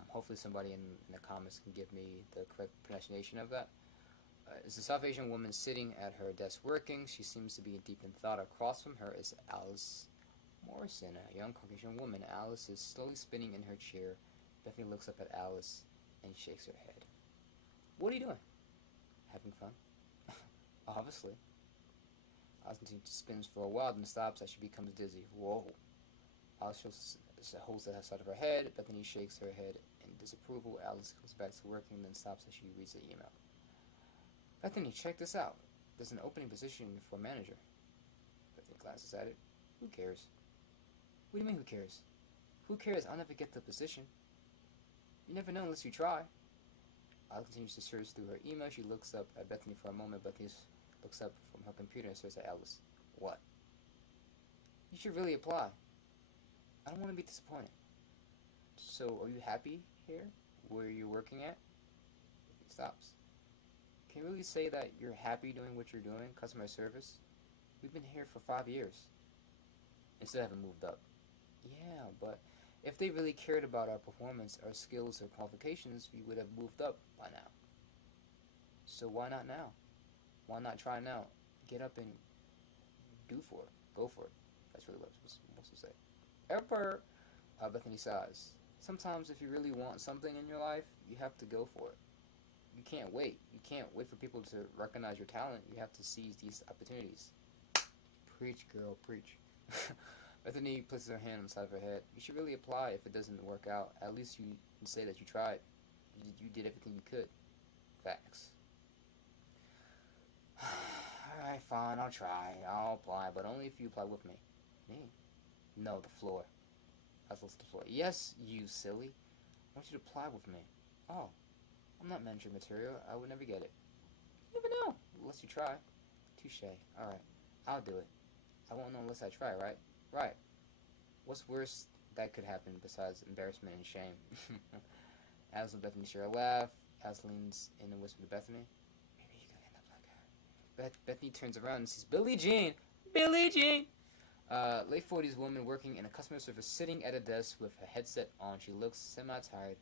hopefully somebody in the comments can give me the correct pronunciation of that. It's a South Asian woman sitting at her desk working. She seems to be deep in thought. Across from her is Alice Morrison, a young Caucasian woman. Alice is slowly spinning in her chair. Bethany looks up at Alice and shakes her head. What are you doing? Having fun? Obviously. Alice continues to spin for a while, then stops as she becomes dizzy. Whoa. Alice holds the side of her head. Bethany shakes her head in disapproval. Alice goes back to working, then stops as she reads the email. Bethany, check this out. There's an opening position for manager. Bethany glances at it. Who cares? What do you mean, who cares? Who cares? I'll never get the position. You never know unless you try. Alice continues to search through her email. She looks up at Bethany for a moment. Bethany looks up from her computer and says to Alice, "What? You should really apply. I don't want to be disappointed." So, are you happy here, where you're working at? He stops. Can you really say that you're happy doing what you're doing, customer service? We've been here for 5 years. And still haven't moved up. Yeah, but if they really cared about our performance, our skills, or qualifications, we would have moved up by now. So why not now? Why not try now? Get up and do for it. Go for it. That's really what I'm supposed to say. Ever, Bethany sighs. Sometimes if you really want something in your life, you have to go for it. You can't wait. You can't wait for people to recognize your talent. You have to seize these opportunities. Preach, girl, preach. Bethany places her hand on the side of her head. You should really apply if it doesn't work out. At least you can say that you tried. You did everything you could. Facts. Alright, fine, I'll try. I'll apply, but only if you apply with me. Me? No, the floor. I was listening to the floor. Yes, you silly. I want you to apply with me. Oh, I'm not manager material. I would never get it. You never know, unless you try. Touche. Alright, I'll do it. I won't know unless I try, right? Right. What's worse that could happen besides embarrassment and shame? Alice and Bethany share a laugh. Alice leans in and whispers to Bethany, "Maybe you can end up like her." Bethany turns around and sees Billie Jean. Billie Jean! Late 40s woman working in a customer service, sitting at a desk with a headset on. She looks semi-tired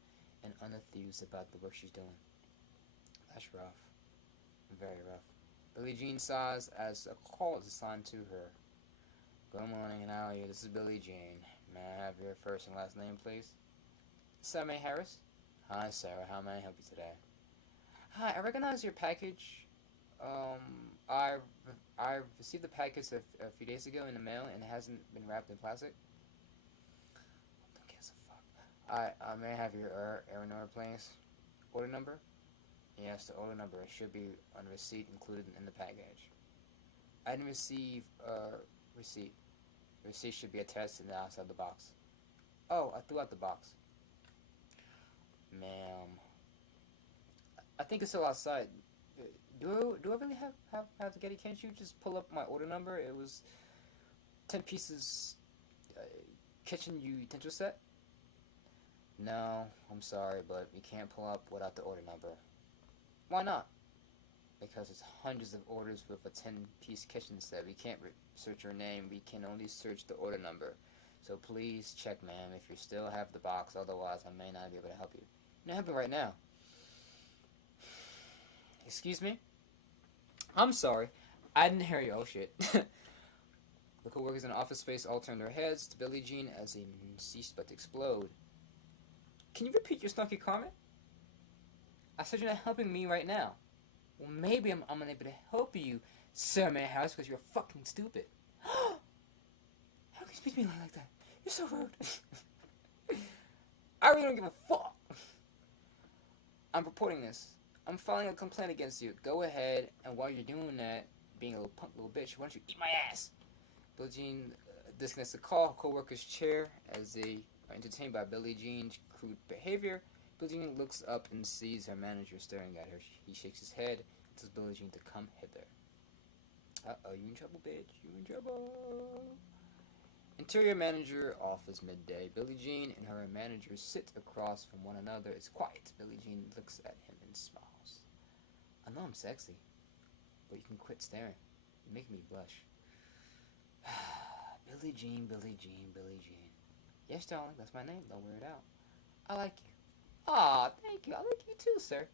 and unenthused about the work she's doing. That's rough. Very rough. Billie Jean sighs as a call is assigned to her. Good morning, and how are you? This is Billie Jean. May I have your first and last name, please? Sarah May Harris? Hi, Sarah. How may I help you today? Hi, I recognize your package. I received the package a few days ago in the mail, and it hasn't been wrapped in plastic. Don't give us a fuck. I may have your Aeronor planes order number. Yes, the order number should be on receipt included in the package. I didn't receive a receipt. The receipt should be attached to the outside of the box. Oh, I threw out the box. Ma'am. I think it's still outside. Do I really have to get it? Can't you just pull up my order number? It was 10 pieces kitchen utensil set. No, I'm sorry, but we can't pull up without the order number. Why not? Because it's hundreds of orders with a 10-piece kitchen set. We can't search your name. We can only search the order number. So please check, ma'am, if you still have the box. Otherwise, I may not be able to help you. Not helping right now. Excuse me? I'm sorry. I didn't hear you. Oh, shit. The co-workers in the office space all turned their heads to Billie Jean as they ceased but to explode. Can you repeat your snarky comment? I said you're not helping me right now. Well, maybe I'm unable to help you, Sir May Harris, because you're fucking stupid. How can you speak to me like that? You're so rude. I really don't give a fuck. I'm reporting this. I'm filing a complaint against you. Go ahead, and while you're doing that, being a little punk little bitch, why don't you eat my ass? Billie Jean disconnects the call, co-worker's chair, as they are entertained by Billie Jean's crude behavior. Billie Jean looks up and sees her manager staring at her. He shakes his head and tells Billie Jean to come hither. Uh-oh, you in trouble, bitch. You in trouble. Interior manager office midday. Billie Jean and her manager sit across from one another. It's quiet. Billie Jean looks at him and smiles. I know I'm sexy, but you can quit staring. You make me blush. Billie Jean, Billie Jean, Billie Jean. Yes, darling, that's my name. Don't wear it out. I like you. Aw, thank you. I like you too, sir.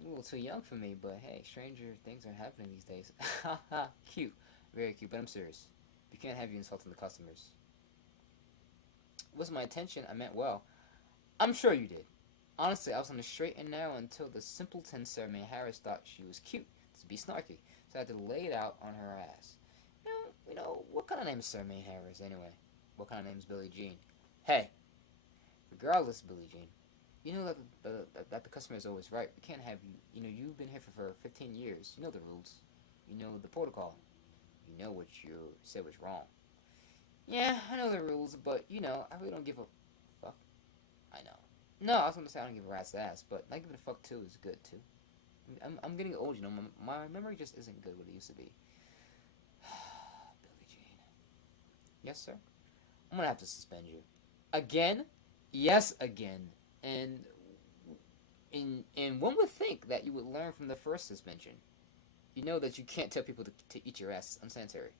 You're a little too young for me, but hey, stranger things are happening these days. Haha, cute. Very cute, but I'm serious. You can't have you insulting the customers. It wasn't my intention. I meant well. I'm sure you did. Honestly, I was on the straight and narrow until the simpleton Sarah May Harris thought she was cute to be snarky, so I had to lay it out on her ass. You know, what kind of name is Sarah May Harris anyway? What kind of name is Billie Jean? Hey, regardless, Billie Jean, you know that the customer is always right. We can't have you. You know, you've been here for 15 years. You know the rules. You know the protocol. You know what you said was wrong. Yeah, I know the rules, but you know, I really don't give a fuck. I know. No, I was gonna say I don't give a rat's ass, but not giving a fuck too is good too. I'm getting old, you know. My memory just isn't good what it used to be. Billie Jean. Yes, sir. I'm gonna have to suspend you. Again? Yes, again. And one would think that you would learn from the first suspension. You know that you can't tell people to eat your ass. It's unsanitary.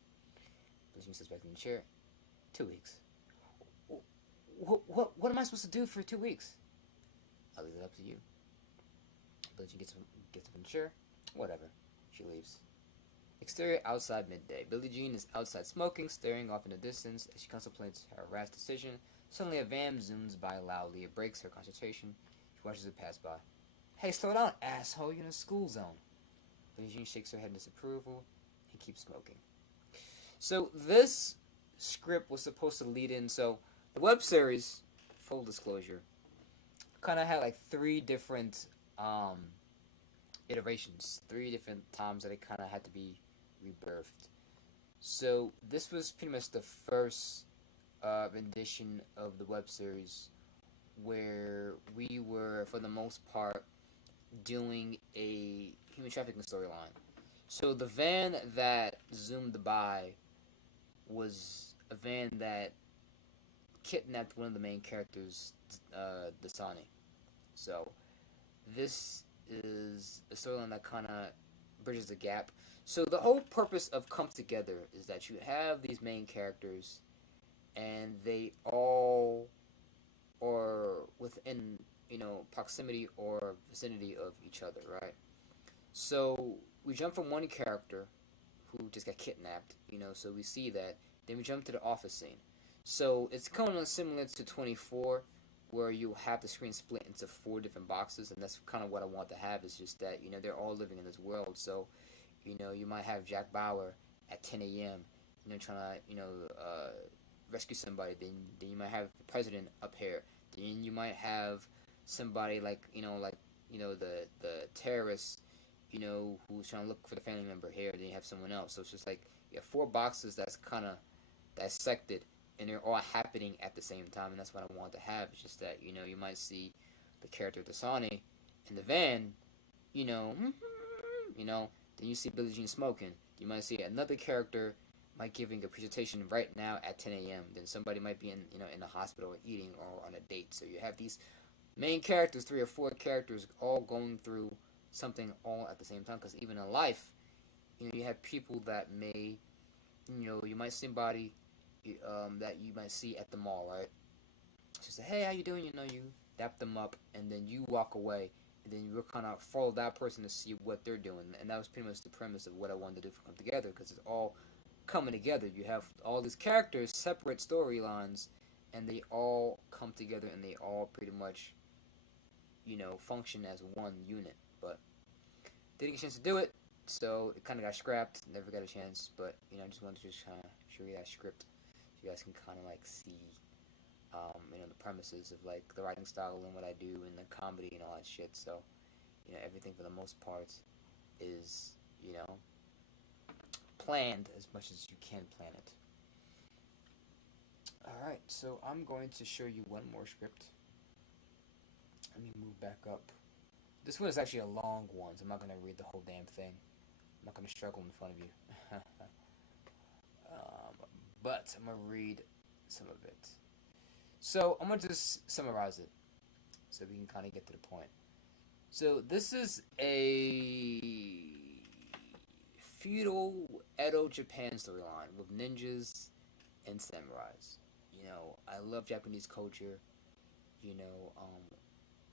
Billie Jean sits back in the chair. 2 weeks. What am I supposed to do for 2 weeks? I'll leave it up to you. Billie Jean gets up in the chair. Whatever. She leaves. Exterior outside midday. Billie Jean is outside smoking, staring off in the distance as she contemplates her rash decision. Suddenly a van zooms by loudly. It breaks her concentration. She watches it pass by. Hey, slow down, asshole. You're in a school zone. Billie Jean shakes her head in disapproval and keeps smoking. So this script was supposed to lead in. So the web series, full disclosure, kind of had like 3 different iterations, 3 different times that it kind of had to be rebirthed. So this was pretty much the first rendition of the web series where we were, for the most part, doing a human trafficking storyline. So the van that zoomed by was a van that kidnapped one of the main characters, Dasani. So this is a storyline that kind of bridges the gap. So the whole purpose of Come Together is that you have these main characters and they all are within, you know, proximity or vicinity of each other, right? So we jump from one character who just got kidnapped, you know, so we see that. Then we jump to the office scene. So it's kind of similar to 24, where you have the screen split into 4 different boxes, and that's kind of what I want to have, is just that, you know, they're all living in this world. So, you know, you might have Jack Bauer at 10 a.m., you know, trying to, you know, rescue somebody. Then you might have the president up here. Then you might have somebody like the terrorist, who's trying to look for the family member here. Then you have someone else. So it's just like you have 4 boxes that's kind of dissected, and they're all happening at the same time. And that's what I want to have. It's just that you might see the character Dasani in the van, then you see Billie Jean smoking. You might see another character might giving a presentation right now at 10 a.m. Then somebody might be in the hospital eating or on a date. So you have these main characters, 3 or 4 characters, all going through something all at the same time. Because even in life, you have people that may, you might see somebody that you might see at the mall, right? So say, hey, how you doing? You dap them up, and then you walk away. And then you kind of follow that person to see what they're doing. And that was pretty much the premise of what I wanted to do for Come Together, because it's all coming together. You have all these characters, separate storylines, and they all come together, and they all pretty much, function as one unit. But didn't get a chance to do it, so it kind of got scrapped. Never got a chance, but, I just wanted to just kind of show you that script so you guys can kind of, like, see the premises of like the writing style and what I do and the comedy and all that shit. So, everything for the most part is, planned as much as you can plan it. Alright, so I'm going to show you one more script. Let me move back up. This one is actually a long one, so I'm not going to read the whole damn thing. I'm not going to struggle in front of you. But I'm going to read some of it. So, I'm going to just summarize it, so we can kind of get to the point. So, this is a feudal Edo Japan storyline with ninjas and samurais. I love Japanese culture.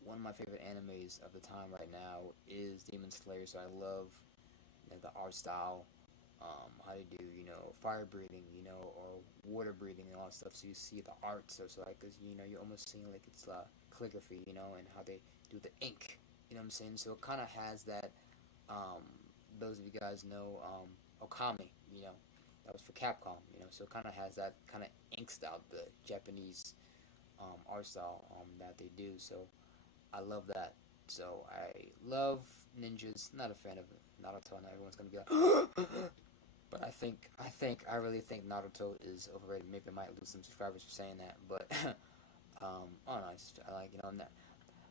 One of my favorite animes of the time right now is Demon Slayer, so I love the art style. How they do, fire breathing, or water breathing and all that stuff. So you see the art, so like, cause you're almost seeing like it's calligraphy, and how they do the ink. You know what I'm saying? So it kind of has that. Those of you guys know Okami, that was for Capcom, So it kind of has that kind of ink style, the Japanese art style that they do. So I love that. So I love ninjas. Not a fan of Naruto. Not everyone's gonna be like. But I really think Naruto is overrated. Maybe I might lose some subscribers for saying that, but I don't know. I like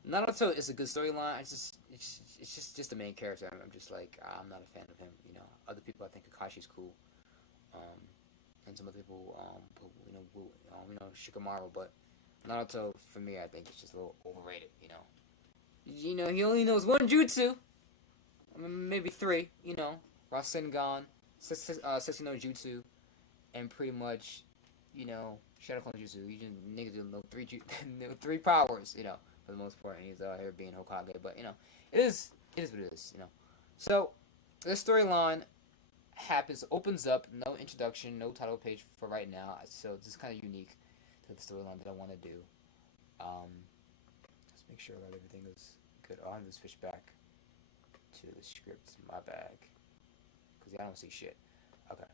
Naruto is a good storyline. It's just the main character. I'm just like, I'm not a fan of him. Other people, I think Kakashi's cool, and some other people, Shikamaru. But Naruto, for me, I think it's just a little overrated. He only knows 1 jutsu. Maybe 3. Rasengan, Sexy no Jutsu, and pretty much, Shadow Clone Jutsu. You just niggas know 3 powers, for the most part, and he's out here being Hokage. But it is what it is, So this storyline opens up, no introduction, no title page for right now. So this is kind of unique to the storyline that I want to do. Let's make sure that everything is good. Oh, I'm just switch back to the script. My bag. I don't see shit. Okay.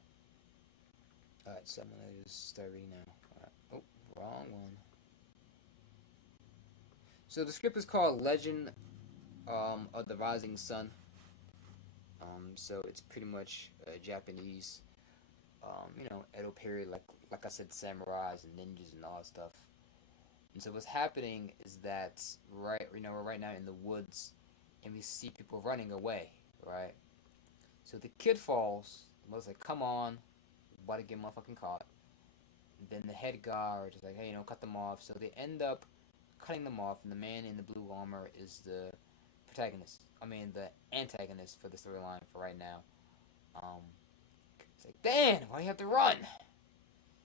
Alright, so I'm gonna just start reading now. Oh, wrong one. So the script is called Legend of the Rising Sun. So it's pretty much Japanese, Edo period, like I said, samurais and ninjas and all that stuff. And so what's happening is that we're right now in the woods, and we see people running away, right? So the kid falls. The mother's like, come on. About to get motherfucking caught. And then the head guard is like, hey, cut them off. So they end up cutting them off. And the man in the blue armor is the protagonist. The antagonist for the storyline for right now. It's like, Dan, why do you have to run?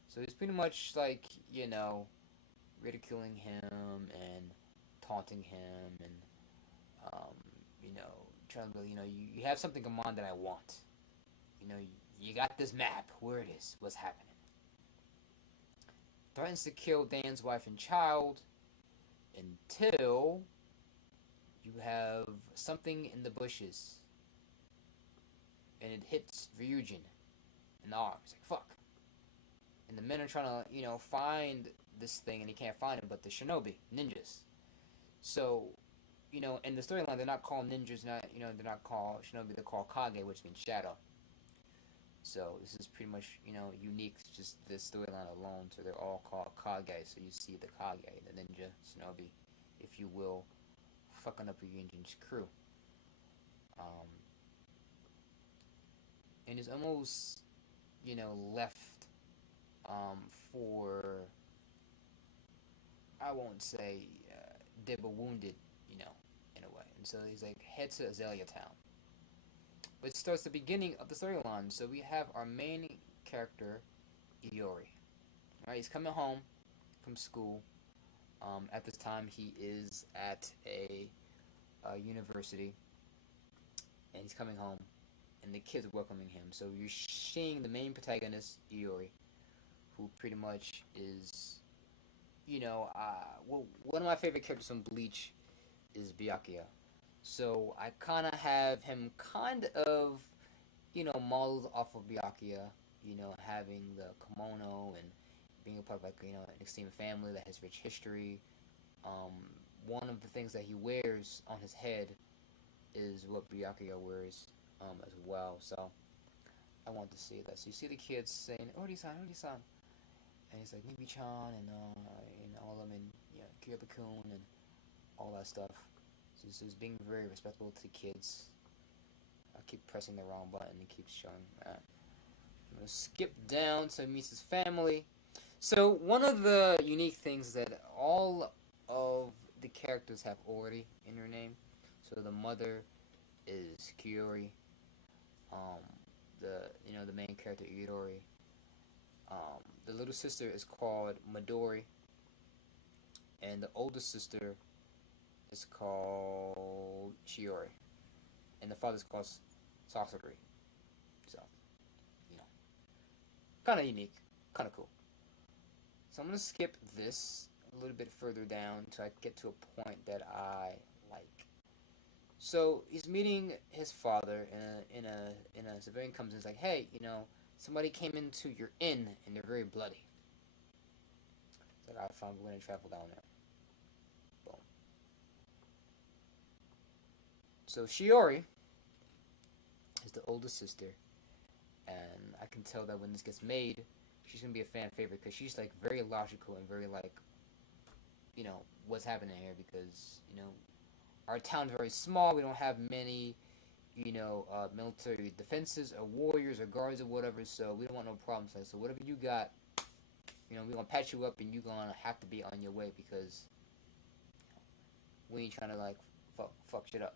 So he's pretty much like, ridiculing him and taunting him and, trying to, you have something in mind that I want. You got this map. Where it is. What's happening. Threatens to kill Dan's wife and child until you have something in the bushes. And it hits Ryujin in the arm. It's like, fuck. and the men are trying to, find this thing, and he can't find it, but the shinobi, ninjas. So, in the storyline, they're not called ninjas, they're not called shinobi, they're called kage, which means shadow. So this is pretty much, unique to just this storyline alone. So they're all called kage. So you see the kage, the ninja, shinobi, if you will, fucking up your Yunjin's crew. And it's almost, left for, I won't say dead but wounded, in a way. And so he's like, head to Azalea Town. But it starts the beginning of the storyline. So we have our main character, Iori. Alright, he's coming home from school. At this time, he is at a university. And he's coming home. And the kids are welcoming him. So you're seeing the main protagonist, Iori, who pretty much is, one of my favorite characters from Bleach is Byakuya. So I kind of have him kind of, modeled off of Byakuya, having the kimono and being a part of, an extended family that has rich history. One of the things that he wears on his head is what Byakuya wears as well. So I want to see that. So you see the kids saying, Ori-san, Ori-san. And he's like, Mibi-chan, and all of them, and Kyoto-kun, and all that stuff. So he's being very respectful to the kids. I keep pressing the wrong button, it keeps showing that. I'm going to skip down so he meets his family. So one of the unique things is that all of the characters have Ori in their name. So the mother is Kiyori. The main character, Itadori. The little sister is called Midori. And the older sister is called Shiori. And the father's called Sasori. So, kind of unique. Kind of cool. So I'm going to skip this a little bit further down until I get to a point that I like. So he's meeting his father, and a civilian comes in and is like, hey, somebody came into your inn and they're very bloody. It's like, alright, fine, we're going to travel down there. Boom. So Shiori is the oldest sister, and I can tell that when this gets made, she's going to be a fan favorite because she's like very logical and very like, what's happening here, because, our town's very small, we don't have many, military defenses or warriors or guards or whatever, so we don't want no problems. So whatever you got, we're going to patch you up and you're going to have to be on your way because we ain't trying to, like, fuck shit up.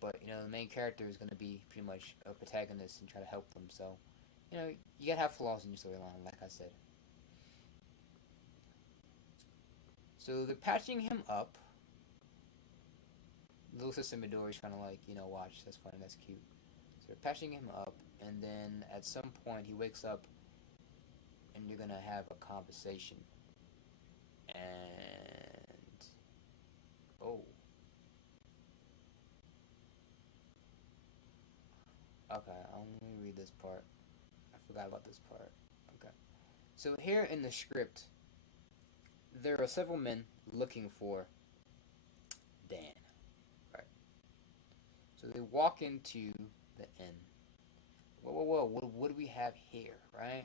But, the main character is going to be pretty much a protagonist and try to help them, so, you got to have flaws in your storyline, like I said. So they're patching him up. Little sister Midori's trying to, like, watch. That's funny, that's cute. So they're patching him up, and then at some point he wakes up, and you're gonna have a conversation. And okay, let me read this part. I forgot about this part. Okay. So here in the script, there are several men looking for Dan. So they walk into the inn. Whoa, what do we have here, right?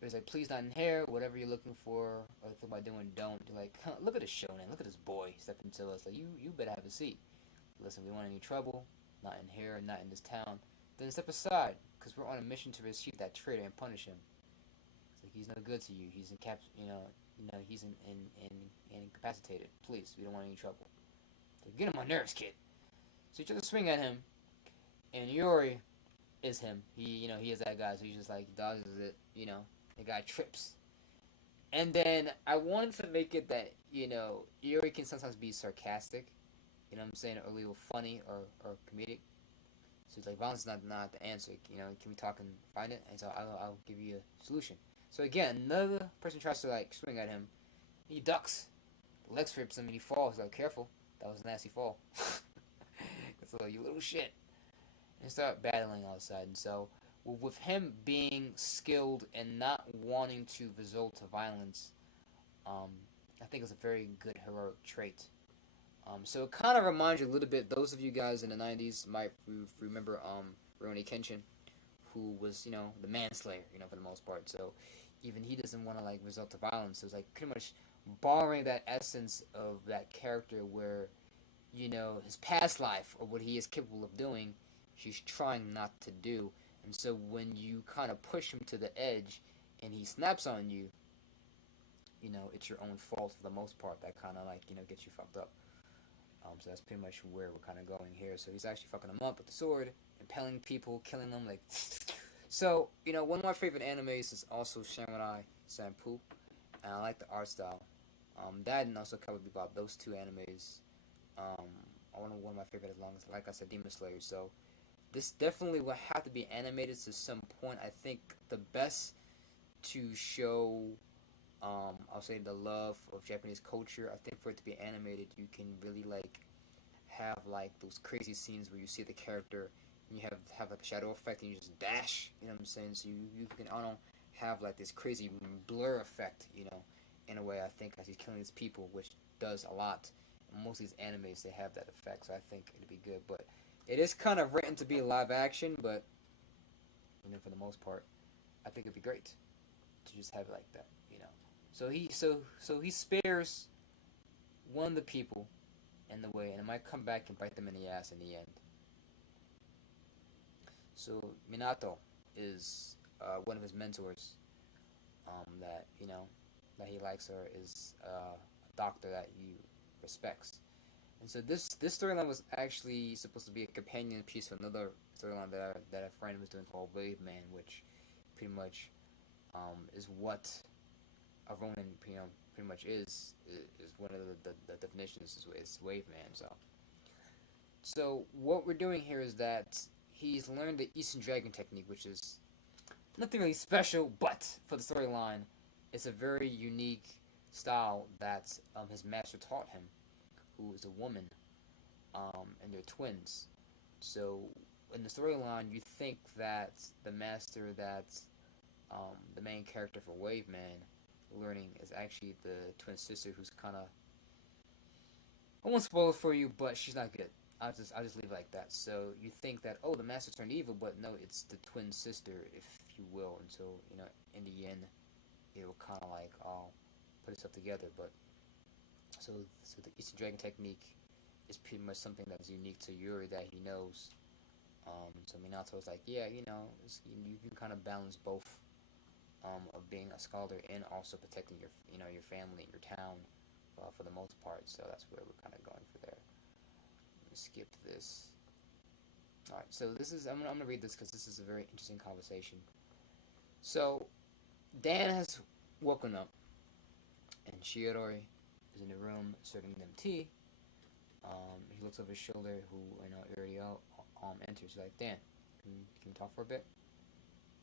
It was like, please not in here, whatever you're looking for, or think about doing, don't. You're like, look at this shonen, look at this boy stepping to us. Like, you better have a seat. Listen, we don't want any trouble, not in here, not in this town. Then step aside, because we're on a mission to receive that traitor and punish him. It's like, he's no good to you, he's he's incapacitated. Please, we don't want any trouble. So get on my nerves, kid. So he took a swing at him, and Iori is him. He is that guy. So he's just like, dodges it. The guy trips. And then I wanted to make it that Iori can sometimes be sarcastic. You know what I'm saying, or a little funny or comedic. So he's like, violence is not the answer. Can we talk and find it? And so I'll give you a solution. So again, another person tries to like swing at him. He ducks. The legs rips him and he falls. Like, careful, that was a nasty fall. So, you little shit. And start battling outside. And so, with him being skilled and not wanting to resort to violence, I think it's a very good heroic trait. So it kind of reminds you a little bit. Those of you guys in the '90s might remember Rurouni Kenshin, who was the manslayer, for the most part. So even he doesn't want to like resort to violence. So it's like pretty much borrowing that essence of that character, where his past life or what he is capable of doing, he's trying not to do. And so when you kind of push him to the edge and he snaps on you, it's your own fault for the most part. That kind of like gets you fucked up. So that's pretty much where we're kind of going here. So he's actually fucking them up with the sword, impaling people, killing them like. So one of my favorite animes is also Samurai Champloo, and I like the art style. That and also covered about those two animes. One of my favorite, as long as, like I said, Demon Slayer. So this definitely will have to be animated to some point. I think the best to show, I'll say, the love of Japanese culture. I think for it to be animated, you can really like have like those crazy scenes where you see the character and you have like a shadow effect and you just dash. You know what I'm saying? So you can have like this crazy blur effect. In a way, I think, as he's killing these people, which does a lot. Most of these animes, they have that effect, so I think it'd be good. But it is kind of written to be live action, but for the most part, I think it'd be great to just have it like that. So he spares one of the people in the way, and it might come back and bite them in the ass in the end. So Minato is one of his mentors. That that he likes her is a doctor that he respects. And so this storyline was actually supposed to be a companion piece for another storyline that a friend was doing called Wave Man, which pretty much is what a Ronin pretty much is one of the definitions is Wave Man. So what we're doing here is that he's learned the Eastern Dragon technique, which is nothing really special, but for the storyline, it's a very unique style that his master taught him, who is a woman, and they're twins. So in the storyline, you think that the master that the main character for Wave Man learning is actually the twin sister, who's kind of, I won't spoil it for you, but she's not good. I'll just leave it like that. So you think that, oh, the master turned evil, but no, it's the twin sister, if you will. And so in the end, it will kind of like all put itself together. But so the Eastern Dragon technique is pretty much something that's unique to Yuri that he knows. So Minato's like, yeah, you can kind of balance both of being a scholar and also protecting your your family and your town for the most part. So that's where we're kind of going for there. Let me skip this. All right, so this is I'm gonna read this because this is a very interesting conversation. So Dan has woken up, and Shiodori is in the room serving them tea. He looks over his shoulder, who Uriel enters. He's like, Dan, can we talk for a bit?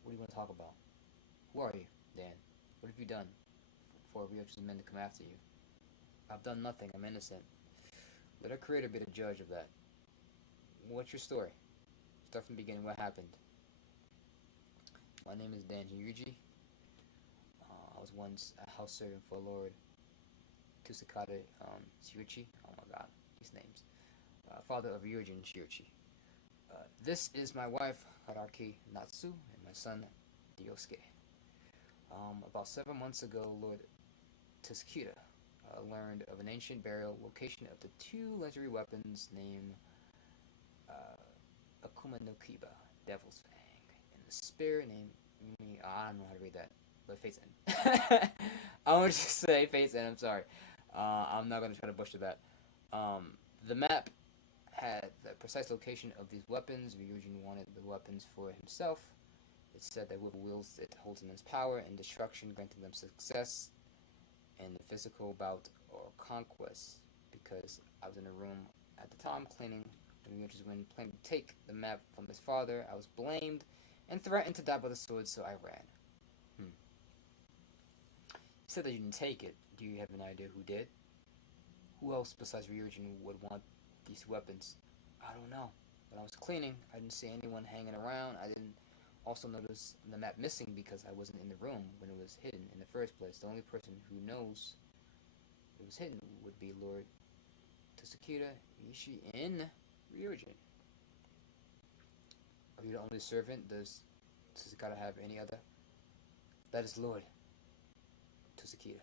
What do you want to talk about? Who are you, Dan? What have you done for Ryochi's men to come after you? I've done nothing. I'm innocent. Let our creator be the judge of that. What's your story? Start from the beginning. What happened? My name is Dan Hyuji. I was once a house servant for Lord Tusakade Shiuchi. Oh my god, these names. Father of Ryujin Shiuchi. This is my wife, Haraki Natsu, and my son, Ryosuke. About 7 months ago, Lord Tsukuda learned of an ancient burial location of the two legendary weapons named Akuma no Kiba, Devil's Fang, and the spear named I don't know how to read that, but Fate's End. I want to just say Fate's End. I'm sorry. I'm not going to try to butcher that. The map had the precise location of these weapons. Ryujin wanted the weapons for himself. It said that whoever wields it holds immense power and destruction, granting them success in the physical bout or conquest. Because I was in a room at the time cleaning when planning to take the map from his father, I was blamed and threatened to die by the sword, so I ran. You said that you didn't take it. Do you have an idea who did? Who else besides Ryujin would want these weapons? I don't know. When I was cleaning, I didn't see anyone hanging around. I didn't also noticed the map missing because I wasn't in the room when it was hidden in the first place. The only person who knows it was hidden would be Lord Tsukita Ishii in Ryujin. Are you the only servant? Does Tsukita have any other? That is Lord Tsukita.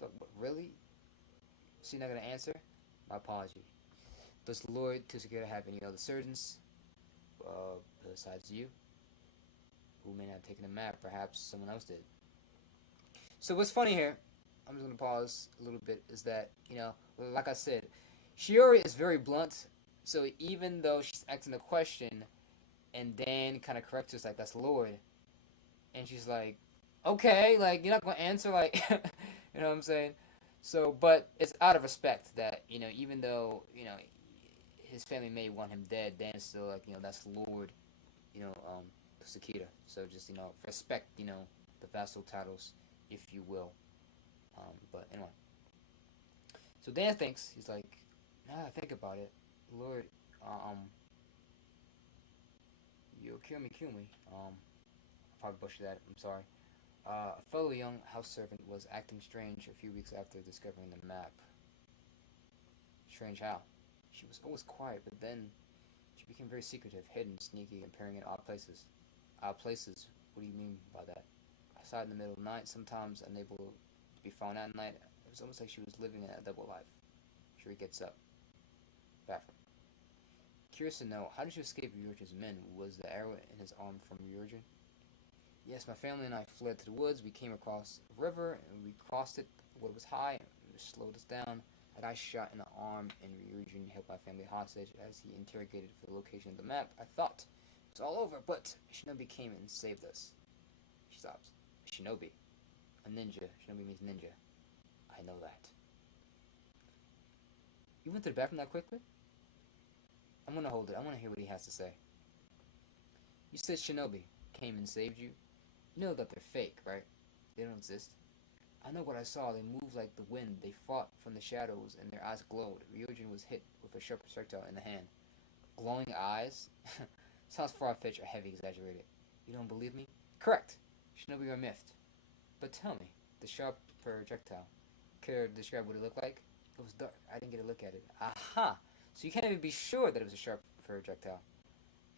But what, really? So you're not gonna answer? My apology. Does Lord Tsukita have any other servants besides you? Who may not have taken the map? Perhaps someone else did. So what's funny here, I'm just gonna pause a little bit, is that, you know, like I said, Shiori is very blunt. So even though she's asking a question, and Dan kind of corrects us like, that's Lord, and she's like, okay, like, you're not gonna answer, like, you know what I'm saying? So, but it's out of respect that, you know, even though, you know, his family may want him dead, Dan's still like, you know, that's Lord, you know, Tsukita. So just, you know, respect, you know, the vassal titles, if you will. But anyway. So Dan thinks, he's like, now that I think about it, Lord, Yokiomi, I probably butchered that, I'm sorry. A fellow young house servant was acting strange a few weeks after discovering the map. Strange how? She was always quiet, but then she became very secretive, hidden, sneaky, appearing in odd places. Odd places? What do you mean by that? Outside in the middle of the night, sometimes unable to be found at night. It was almost like she was living in a double life. Shuri gets up. Bathroom. Curious to know, how did you escape Ryujin's men? Was the arrow in his arm from Ryujin? Yes, my family and I fled to the woods. We came across a river, and we crossed it. The wood was high, and it slowed us down. I got shot in the arm, and Ryujin held my family hostage as he interrogated for the location of the map. I thought it was all over, but Shinobi came and saved us. She stops. Shinobi. A ninja. Shinobi means ninja. I know that. You went to the bathroom that quickly? I'm gonna hold it. I wanna hear what he has to say. You said Shinobi came and saved you? You know that they're fake, right? They don't exist. I know what I saw. They moved like the wind. They fought from the shadows, and their eyes glowed. Ryujin was hit with a sharp projectile in the hand. Glowing eyes? Sounds far-fetched or heavy exaggerated. You don't believe me? Correct. Shinobi are miffed. But tell me, the sharp projectile. Care to describe what it looked like? It was dark. I didn't get a look at it. Aha! So you can't even be sure that it was a sharp projectile.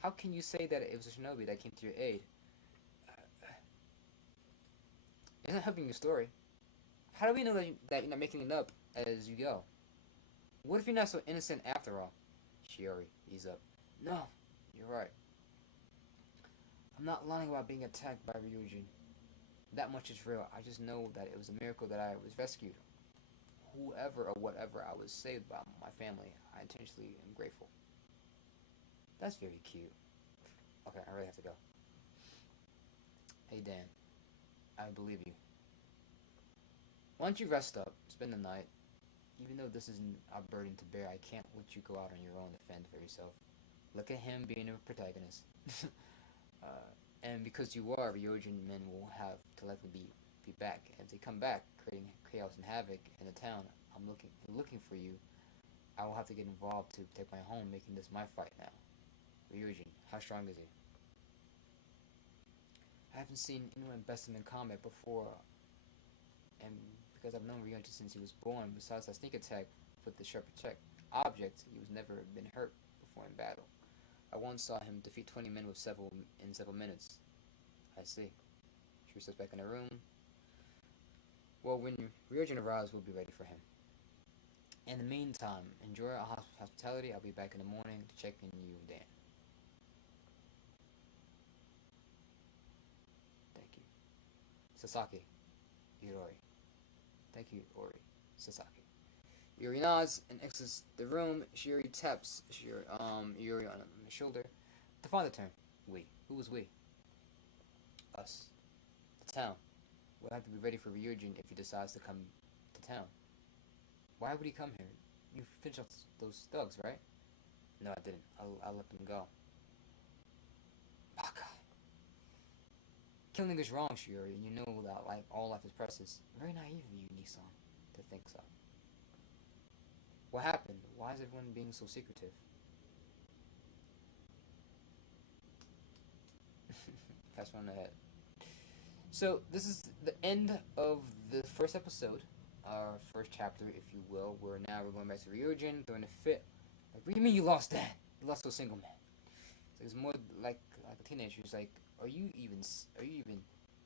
How can you say that it was a Shinobi that came to your aid? Isn't helping your story. How do we know that you're not making it up as you go? What if you're not so innocent after all? Shiori, ease up. No, you're right. I'm not lying about being attacked by Ryujin. That much is real. I just know that it was a miracle that I was rescued. Whoever or whatever I was saved by my family, I intentionally am grateful. That's very cute. Okay, I really have to go. Hey Dan, I believe you. Why don't you rest up, spend the night. Even though this isn't a burden to bear, I can't let you go out on your own to fend for yourself. Look at him being a protagonist. And because you are, Ryujin men will have to likely be back. And if they come back, creating chaos and havoc in the town, I'm looking for you. I will have to get involved to protect my home, making this my fight now. Ryujin, how strong is he? I haven't seen anyone best him in combat before, and because I've known Ryujin since he was born, besides that sneak attack with the sharp object, he was never been hurt before in battle. I once saw him defeat 20 men in several minutes. I see. She steps back in the room. Well, when Ryujin arrives, we'll be ready for him. In the meantime, enjoy our hospitality. I'll be back in the morning to check in you, Dan. Thank you. Sasaki. Yuroi. Thank you, Ori. Sasaki. Yuri nods and exits the room. Shiori taps Yuri on the shoulder. Define the term. We. Who was we? Us. The town. We'll have to be ready for Ryujin if he decides to come to town. Why would he come here? You finished off those thugs, right? No, I didn't. I let them go. Baka. Killing is wrong, Shiori, and you know that, like, all life is precious. Very naive of you, Nissan, to think so. What happened? Why is everyone being so secretive? pass one on the head. So this is the end of the first episode, our first chapter, if you will. We're going back to Ryujin, throwing a fit. Like, what do you mean you lost that? You lost to a single man. So it's more like a teenager. He's like, are you even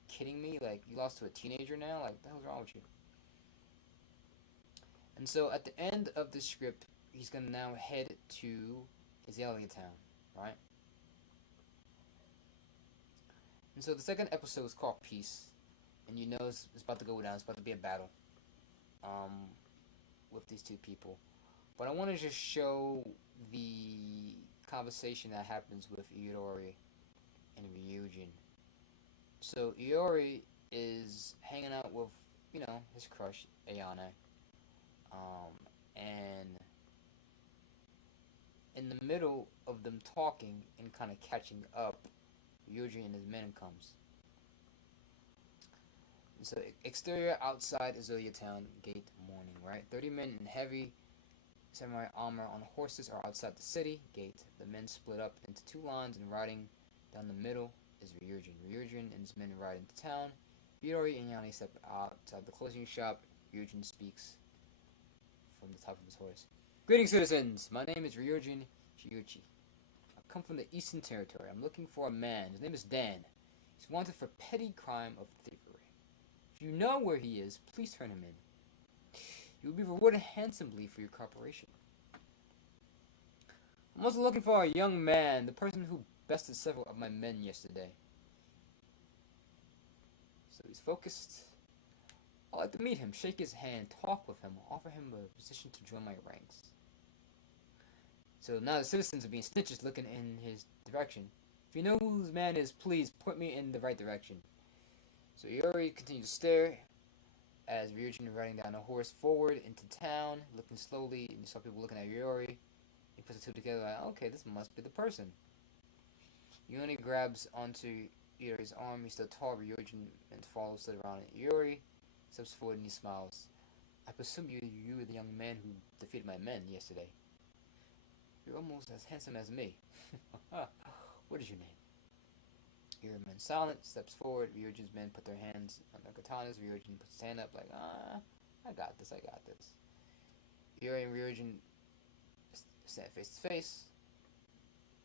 kidding me? Like, you lost to a teenager now? Like, what the hell's wrong with you? And so at the end of the script, he's gonna now head to Azalea Town, right? And so the second episode is called Peace, and you know it's about to go down. It's about to be a battle, with these two people. But I want to just show the conversation that happens with Iori and Ryujin. So Iori is hanging out with, his crush, Ayane. And in the middle of them talking and kind of catching up, Ryujin and his men comes. And so exterior outside Azalea Town, gate morning, right? 30 men in heavy samurai armor on horses are outside the city gate. The men split up into two lines, and riding down the middle is Ryujin. Ryujin and his men ride into town. Iori and Ayane step outside the clothing shop. Ryujin speaks from the top of his horse. Greetings, citizens! My name is Ryujin Shiuchi. I come from the Eastern Territory. I'm looking for a man. His name is Dan. He's wanted for petty crime of thievery. If you know where he is, please turn him in. You will be rewarded handsomely for your cooperation. I'm also looking for a young man, the person who bested several of my men yesterday. So he's focused. I'd like to meet him, shake his hand, talk with him, offer him a position to join my ranks. So now the citizens are being snitches looking in his direction. If you know who this man is, please point me in the right direction. So Iori continues to stare as Ryujin is riding down a horse forward into town, looking slowly, and you saw people looking at Iori. He puts the two together like, okay, this must be the person. Iori grabs onto Iori's arm. He's still tall. Ryujin and follows stood around Iori. Steps forward and he smiles. I presume you were the young man who defeated my men yesterday. You're almost as handsome as me. What is your name? Iori remains silent, steps forward. Ryujin's men put their hands on their katanas. Ryujin puts his hand up like, I got this. Iori and Ryujin stand face to face.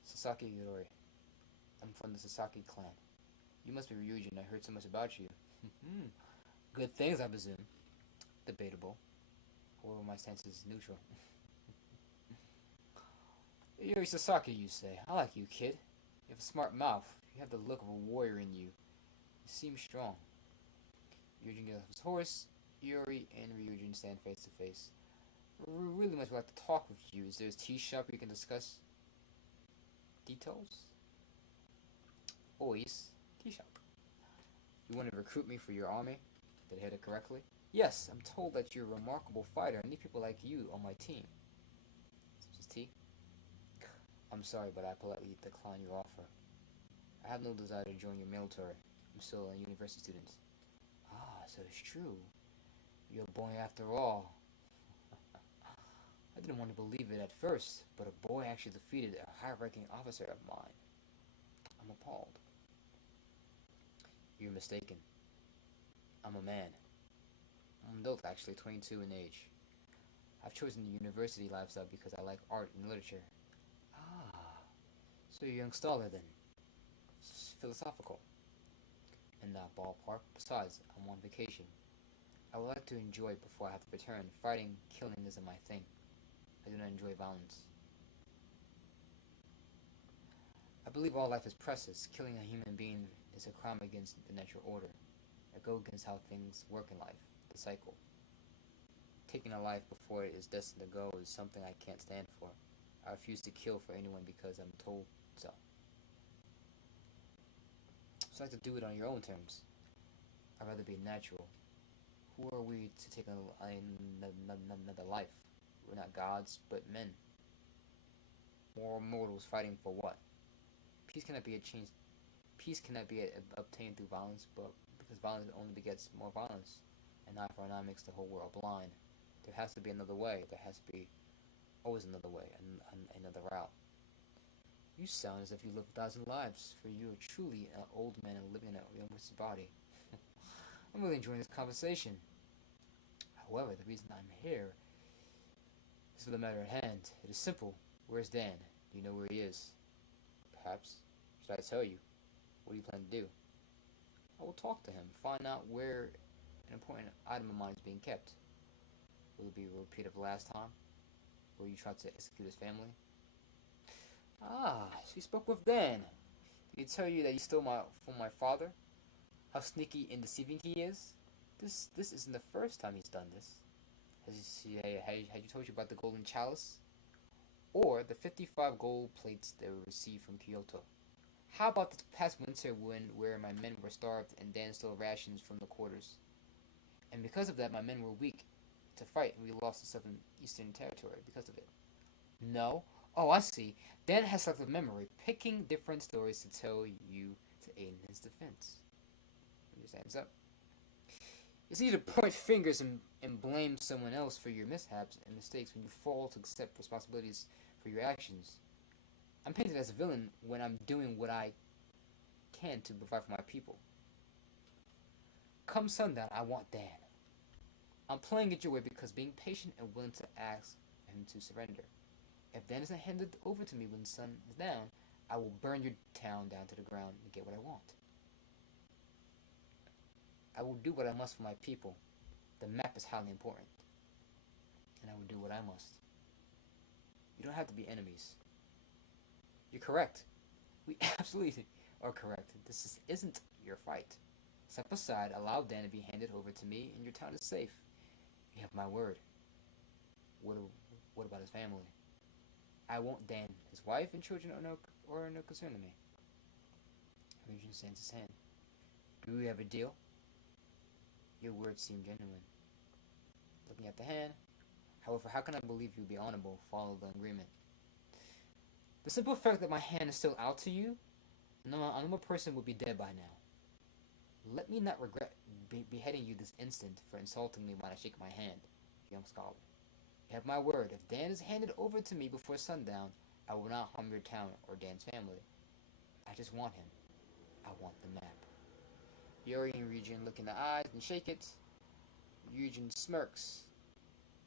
Sasaki Iori. I'm from the Sasaki clan. You must be Ryujin. I heard so much about you. Good things, I presume. Debatable. However, my stance is neutral. Iori Sasaki, you say. I like you, kid. You have a smart mouth. You have the look of a warrior in you. You seem strong. Ryujin gets off his horse. Iori and Ryujin stand face to face. We really much would like to talk with you. Is there a tea shop where you can discuss details? Always tea shop. You want to recruit me for your army? Did I hear it correctly? Yes, I'm told that you're a remarkable fighter. I need people like you on my team. Is tea? I'm sorry, but I politely decline your offer. I have no desire to join your military. I'm still a university student. Ah, so it's true. You're a boy after all. I didn't want to believe it at first, but a boy actually defeated a high-ranking officer of mine. I'm appalled. You're mistaken. I'm a man. I'm an adult, actually, 22 in age. I've chosen the university lifestyle because I like art and literature. Ah, so you're a young scholar then. It's philosophical. In that ballpark. Besides, I'm on vacation. I would like to enjoy it before I have to return. Fighting, killing isn't my thing. I do not enjoy violence. I believe all life is precious. Killing a human being is a crime against the natural order. I go against how things work in life, the cycle. Taking a life before it is destined to go is something I can't stand for. I refuse to kill for anyone because I'm told so. So I have to do it on your own terms. I'd rather be natural. Who are we to take another life? We're not gods, but men. More mortals fighting for what? Peace cannot be obtained through violence, but because violence only begets more violence, and eye for an eye makes the whole world blind. There has to be another way. There has to be always another way, another route. You sound as if you lived 1,000 lives, for you are truly an old man and living in a young person's body. I'm really enjoying this conversation. However, the reason I'm here is for the matter at hand. It is simple. Where's Dan? Do you know where he is? Perhaps. Should I tell you? What do you plan to do? I will talk to him, find out where an important item of mine is being kept. Will it be a repeat of last time? Will you try to execute his family? Ah, she spoke with Dan. Did he tell you that he stole from my father? How sneaky and deceiving he is? This isn't the first time he's done this. Had you told you about the golden chalice? Or the 55 gold plates that were received from Kyoto? How about this past winter where my men were starved and Dan stole rations from the quarters? And because of that, my men were weak to fight and we lost the southern eastern territory because of it. No? Oh, I see. Dan has selective memory, picking different stories to tell you to aid in his defense. Just hands up. It's easy to point fingers and blame someone else for your mishaps and mistakes when you fail to accept responsibilities for your actions. I'm painted as a villain when I'm doing what I can to provide for my people. Come sundown, I want Dan. I'm playing it your way because being patient and willing to ask him to surrender. If Dan isn't handed over to me when the sun is down, I will burn your town down to the ground and get what I want. I will do what I must for my people. The map is highly important. And I will do what I must. You don't have to be enemies. You're correct. We absolutely are correct. This isn't your fight. Step aside, allow Dan to be handed over to me, and your town is safe. You have my word. What about his family? I want Dan, his wife and children are no concern to me. Ryujin extends his hand. Do we have a deal? Your words seem genuine. Looking at the hand. However, how can I believe you'll be honorable? Follow the agreement. The simple fact that my hand is still out to you, a normal person would be dead by now. Let me not regret beheading you this instant for insulting me when I shake my hand, young scholar. You have my word. If Dan is handed over to me before sundown, I will not harm your town or Dan's family. I just want him. I want the map. Yuri and Ryujin look in the eyes and shake it. Ryujin smirks.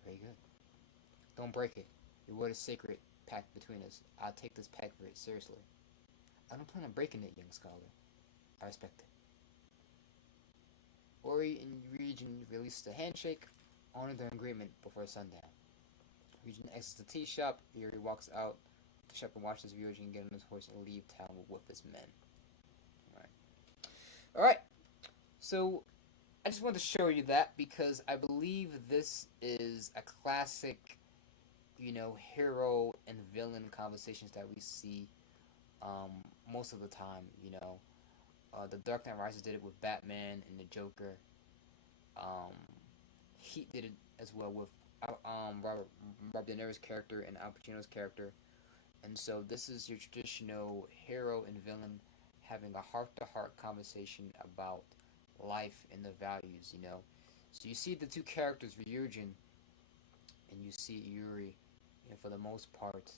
Very good. Don't break it. Your word is sacred pact between us. I'll take this pact very seriously. I don't plan on breaking it, young scholar. I respect it. Ori and Ryujin release the handshake, honor their agreement before sundown. Ryujin exits the tea shop. Yuri walks out the shop and watches Ryujin get on his horse and leave town with his men. Alright. So, I just wanted to show you that because I believe this is a classic, hero and villain conversations that we see most of the time, The Dark Knight Rises did it with Batman and the Joker. Heat did it as well with Robert De Niro's character and Al Pacino's character. And so this is your traditional hero and villain having a heart-to-heart conversation about life and the values, So you see the two characters, Ryujin, and you see Yuri, for the most part.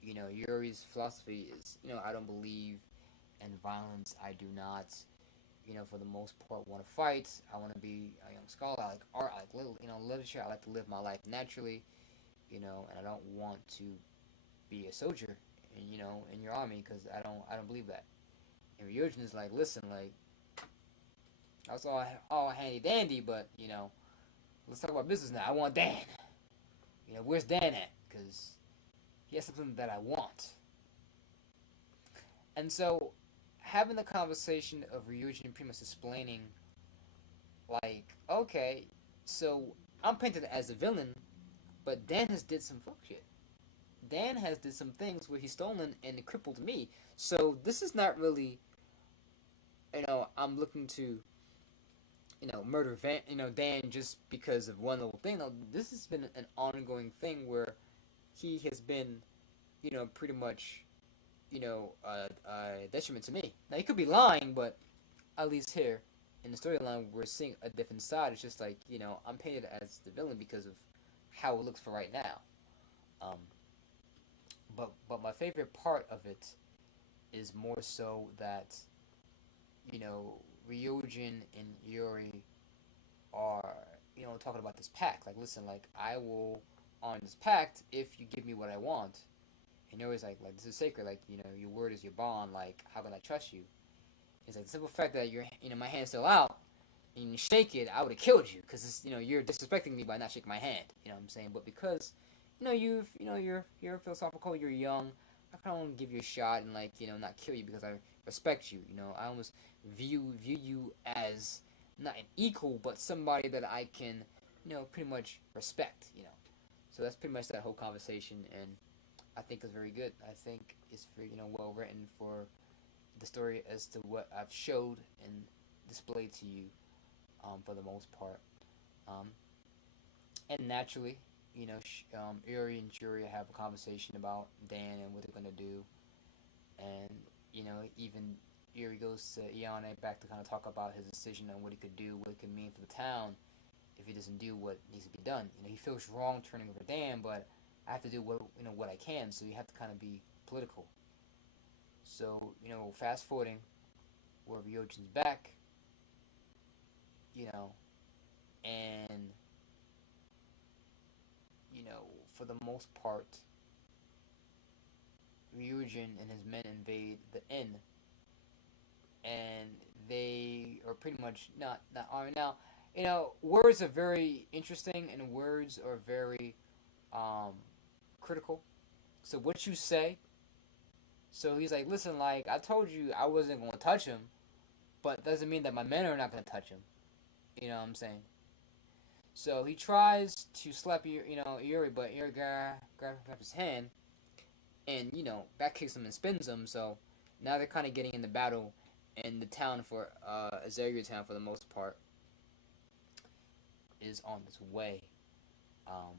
Yuri's philosophy is, I don't believe in violence. I do not, for the most part, want to fight. I want to be a young scholar. I like art. I like literature. I like to live my life naturally, and I don't want to be a soldier, in your army because I don't believe that. And Ryujin is like, listen, like, that's all handy dandy, but let's talk about business now. I want Dan. Where's Dan at? Because he has something that I want. And so, having the conversation of Ryujin pretty much explaining, like, okay, so I'm painted as a villain, but Dan has did some fuck shit. Dan has did some things where he's stolen and crippled me. So this is not really, I'm looking to, murder Dan just because of one little thing. No, this has been an ongoing thing where he has been, pretty much, a detriment to me. Now, he could be lying, but at least here in the storyline, we're seeing a different side. It's just like, I'm painted as the villain because of how it looks for right now. But my favorite part of it is more so that, you know, Ryujin and Yuri are, you know, talking about this pact. Like, listen, like, I will honor this pact if you give me what I want. And Yuri's like, this is sacred. Like, you know, your word is your bond. Like, how can I trust you? It's like the simple fact that my hand's still out, and you shake it, I would have killed you, because you're disrespecting me by not shaking my hand. You know what I'm saying? But because, you're philosophical, you're young, I kind of want to give you a shot and not kill you because I respect you. I almost view you as not an equal, but somebody that I can, pretty much respect. So that's pretty much that whole conversation, and I think it's very good. I think it's very well written for the story as to what I've showed and displayed to you, for the most part. And naturally, Yuri and Juria have a conversation about Dan and what they're gonna do, and even Yuri goes to Iane back to kind of talk about his decision on what he could do, what it could mean for the town if he doesn't do what needs to be done. He feels wrong turning over Dan, but I have to do what I can. So you have to kind of be political. So fast forwarding, where Ryujin's back, and for the most part, Ryujin and his men invade the inn, and they are pretty much not armed. Now, words are very interesting, and words are very critical. So what you say. So he's like, listen, like, I told you I wasn't going to touch him, but doesn't mean that my men are not going to touch him. You know what I'm saying? So he tries to slap Yuri, but Yuri grabs his hand, and back kicks him and spins him. So now they're kind of getting in the battle, and the town for Azaria town for the most part is on its way. I'm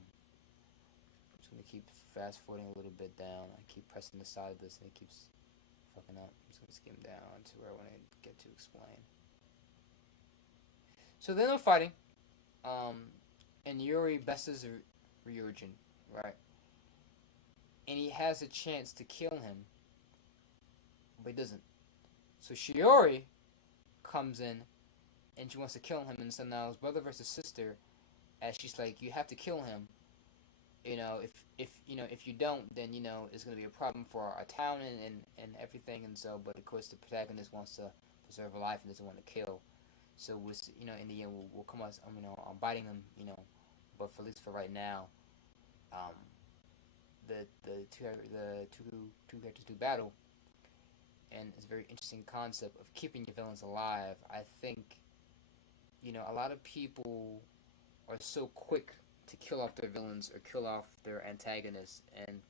just gonna keep fast forwarding a little bit down. I keep pressing the side of this, and it keeps fucking up. I'm just gonna skim down to where I want to get to explain. So then they're fighting. And Yuri besses Ryujin, right? And he has a chance to kill him, but he doesn't. So Shiori comes in, and she wants to kill him, and so now it's brother versus sister, as she's like, you have to kill him. If you don't, then it's gonna be a problem for our town and everything, and so. But of course, the protagonist wants to preserve a life and doesn't want to kill. So in the end, we'll come out, biting them, but for at least for right now, the two characters do battle, and it's a very interesting concept of keeping your villains alive. I think, a lot of people are so quick to kill off their villains or kill off their antagonists, and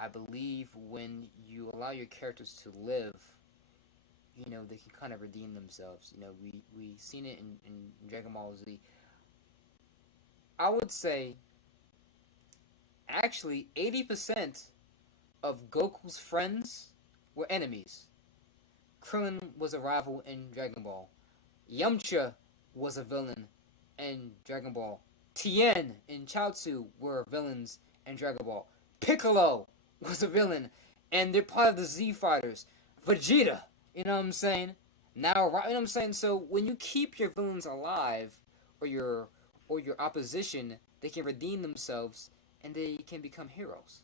I believe when you allow your characters to live, they can kind of redeem themselves. We seen it in Dragon Ball Z. I would say, actually, 80% of Goku's friends were enemies. Krillin was a rival in Dragon Ball. Yamcha was a villain in Dragon Ball. Tien and Chaozu were villains in Dragon Ball. Piccolo was a villain, and they're part of the Z Fighters. Vegeta. You know what I'm saying? Now, you know what I'm saying? So when you keep your villains alive, or your opposition, they can redeem themselves and they can become heroes.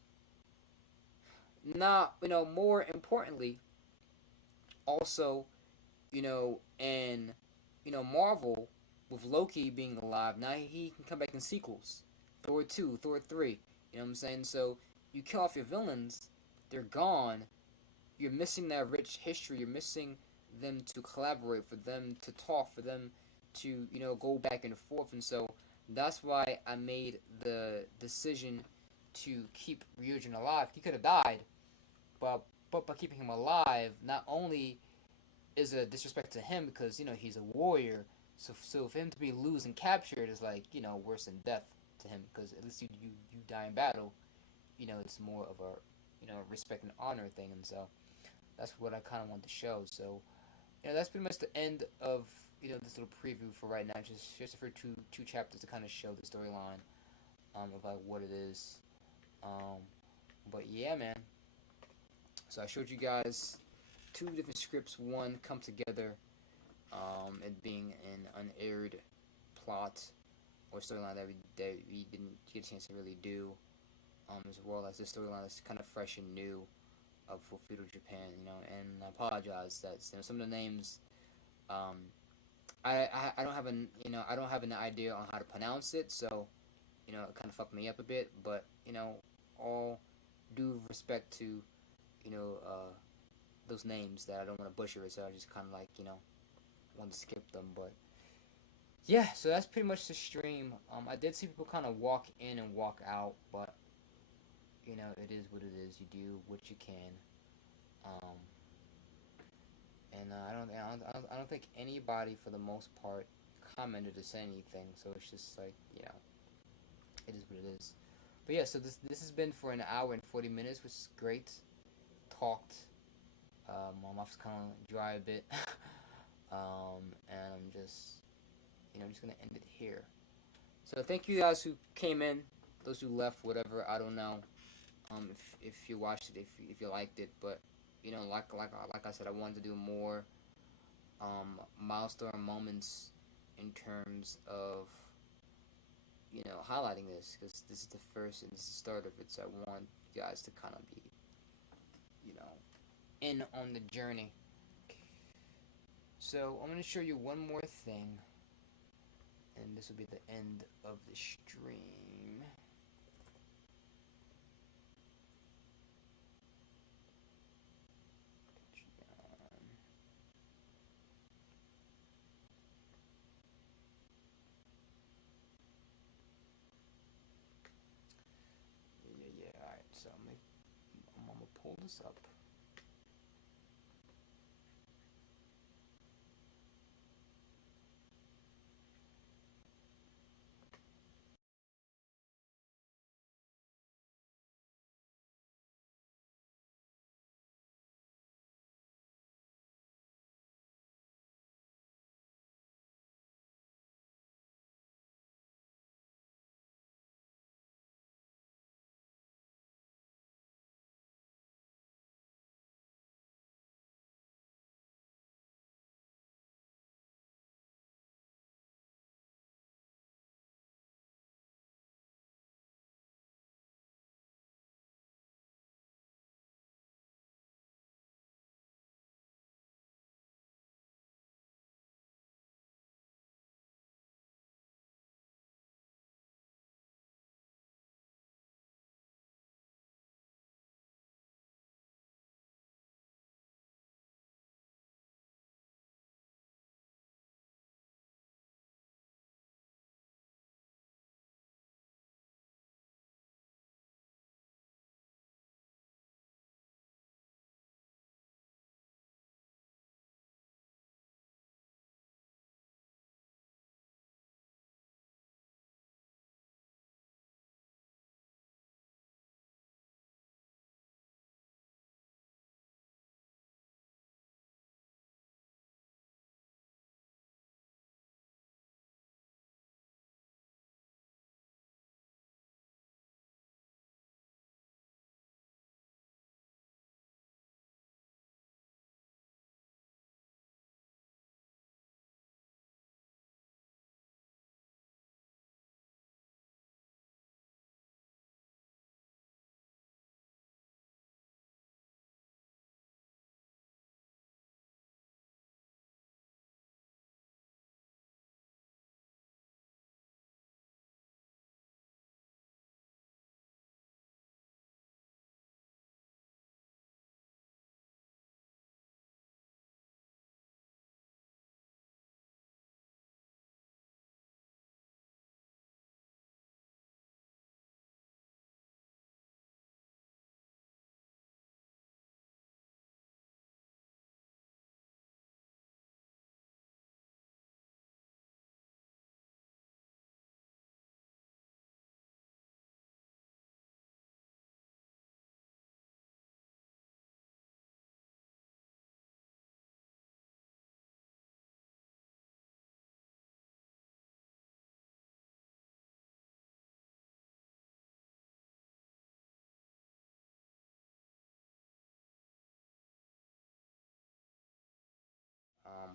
Now, more importantly, also, and Marvel, with Loki being alive, now he can come back in sequels. Thor 2, Thor 3. You know what I'm saying? So you kill off your villains, they're gone. You're missing that rich history. You're missing them to collaborate, for them to talk, for them to, go back and forth. And so that's why I made the decision to keep Ryujin alive. He could have died, but by keeping him alive, not only is it a disrespect to him because, he's a warrior. So for him to be lose and captured is like, worse than death to him, because at least you die in battle. It's more of a, respect and honor thing. And so that's what I kind of want to show. So, that's pretty much the end of, this little preview for right now. Just for two chapters to kind of show the storyline, of like what it is. But yeah, man. So I showed you guys two different scripts. One come together, it being an unaired plot or storyline that we didn't get a chance to really do, as well as the storyline that's kind of fresh and new for feudal Japan, you know. And I apologize that, you know, some of the names, I don't have I don't have an idea on how to pronounce it, so, you know, it kind of fucked me up a bit. But, you know, all due respect to, you know, those names that I don't want to butcher it, so I just kind of like, you know, want to skip them. But yeah, so that's pretty much the stream. I did see people kind of walk in and walk out, but, you know, it is what it is. You do what you can. And I don't think anybody, for the most part, commented or said anything. So it's just like, you know, it is what it is. But yeah, so this has been for an hour and 40 minutes, which is great. Talked. My mouth's kind of dry a bit. And I'm just, you know, I'm just gonna end it here. So thank you guys who came in, those who left, whatever, I don't know. If you watched it, if you liked it, but, you know, like I said, I wanted to do more milestone moments in terms of, you know, highlighting this, because this is the first and this is the start of it. So I want you guys to kind of be, you know, in on the journey. So I'm going to show you one more thing, and this will be the end of the stream. Yeah, alright, so I'm gonna pull this up.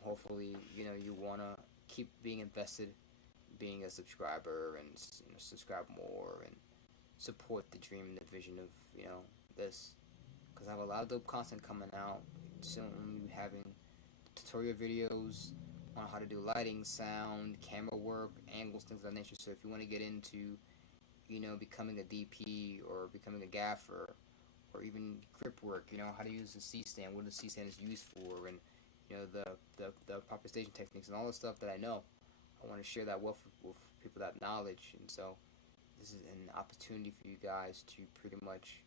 hopefully, you know, you want to keep being invested, being a subscriber, and, you know, subscribe more and support the dream and the vision of, you know, this. Because I have a lot of dope content coming out. Soon we'll be having tutorial videos on how to do lighting, sound, camera work, angles, things of that nature. So if you want to get into, you know, becoming a DP or becoming a gaffer, or even grip work, you know, how to use the C-stand, what the C-stand is used for, and, you know, the proper staging techniques and all the stuff that I know. I want to share that with people, that knowledge. And so this is an opportunity for you guys to pretty much,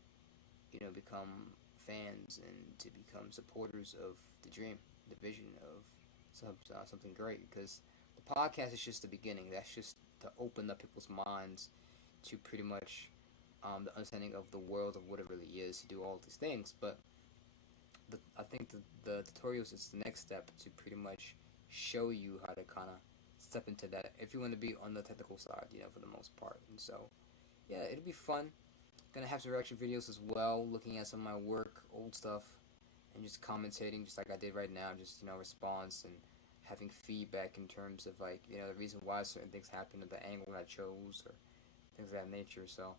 you know, become fans and to become supporters of the dream, the vision of something great. Because the podcast is just the beginning. That's just to open up people's minds to pretty much the understanding of the world of what it really is to do all these things. But I think the tutorials is the next step to pretty much show you how to kind of step into that if you want to be on the technical side, you know, for the most part. And so, yeah, it'll be fun. Gonna have some reaction videos as well, looking at some of my work, old stuff, and just commentating, just like I did right now, just, you know, response and having feedback in terms of, like, you know, the reason why certain things happened, or the angle that I chose, or things of that nature. So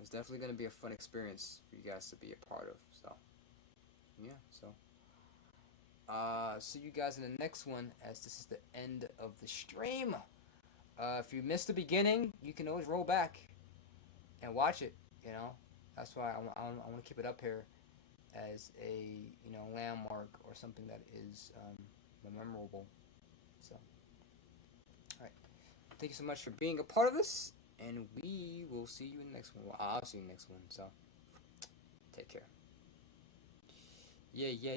it's definitely gonna be a fun experience for you guys to be a part of. So yeah, so see you guys in the next one, as this is the end of the stream. If you missed the beginning, you can always roll back and watch it. You know, that's why I want to keep it up here as a, you know, landmark or something that is memorable. So, all right, thank you so much for being a part of this, and we will see you in the next one. Well, I'll see you in the next one. So, take care. Yeah.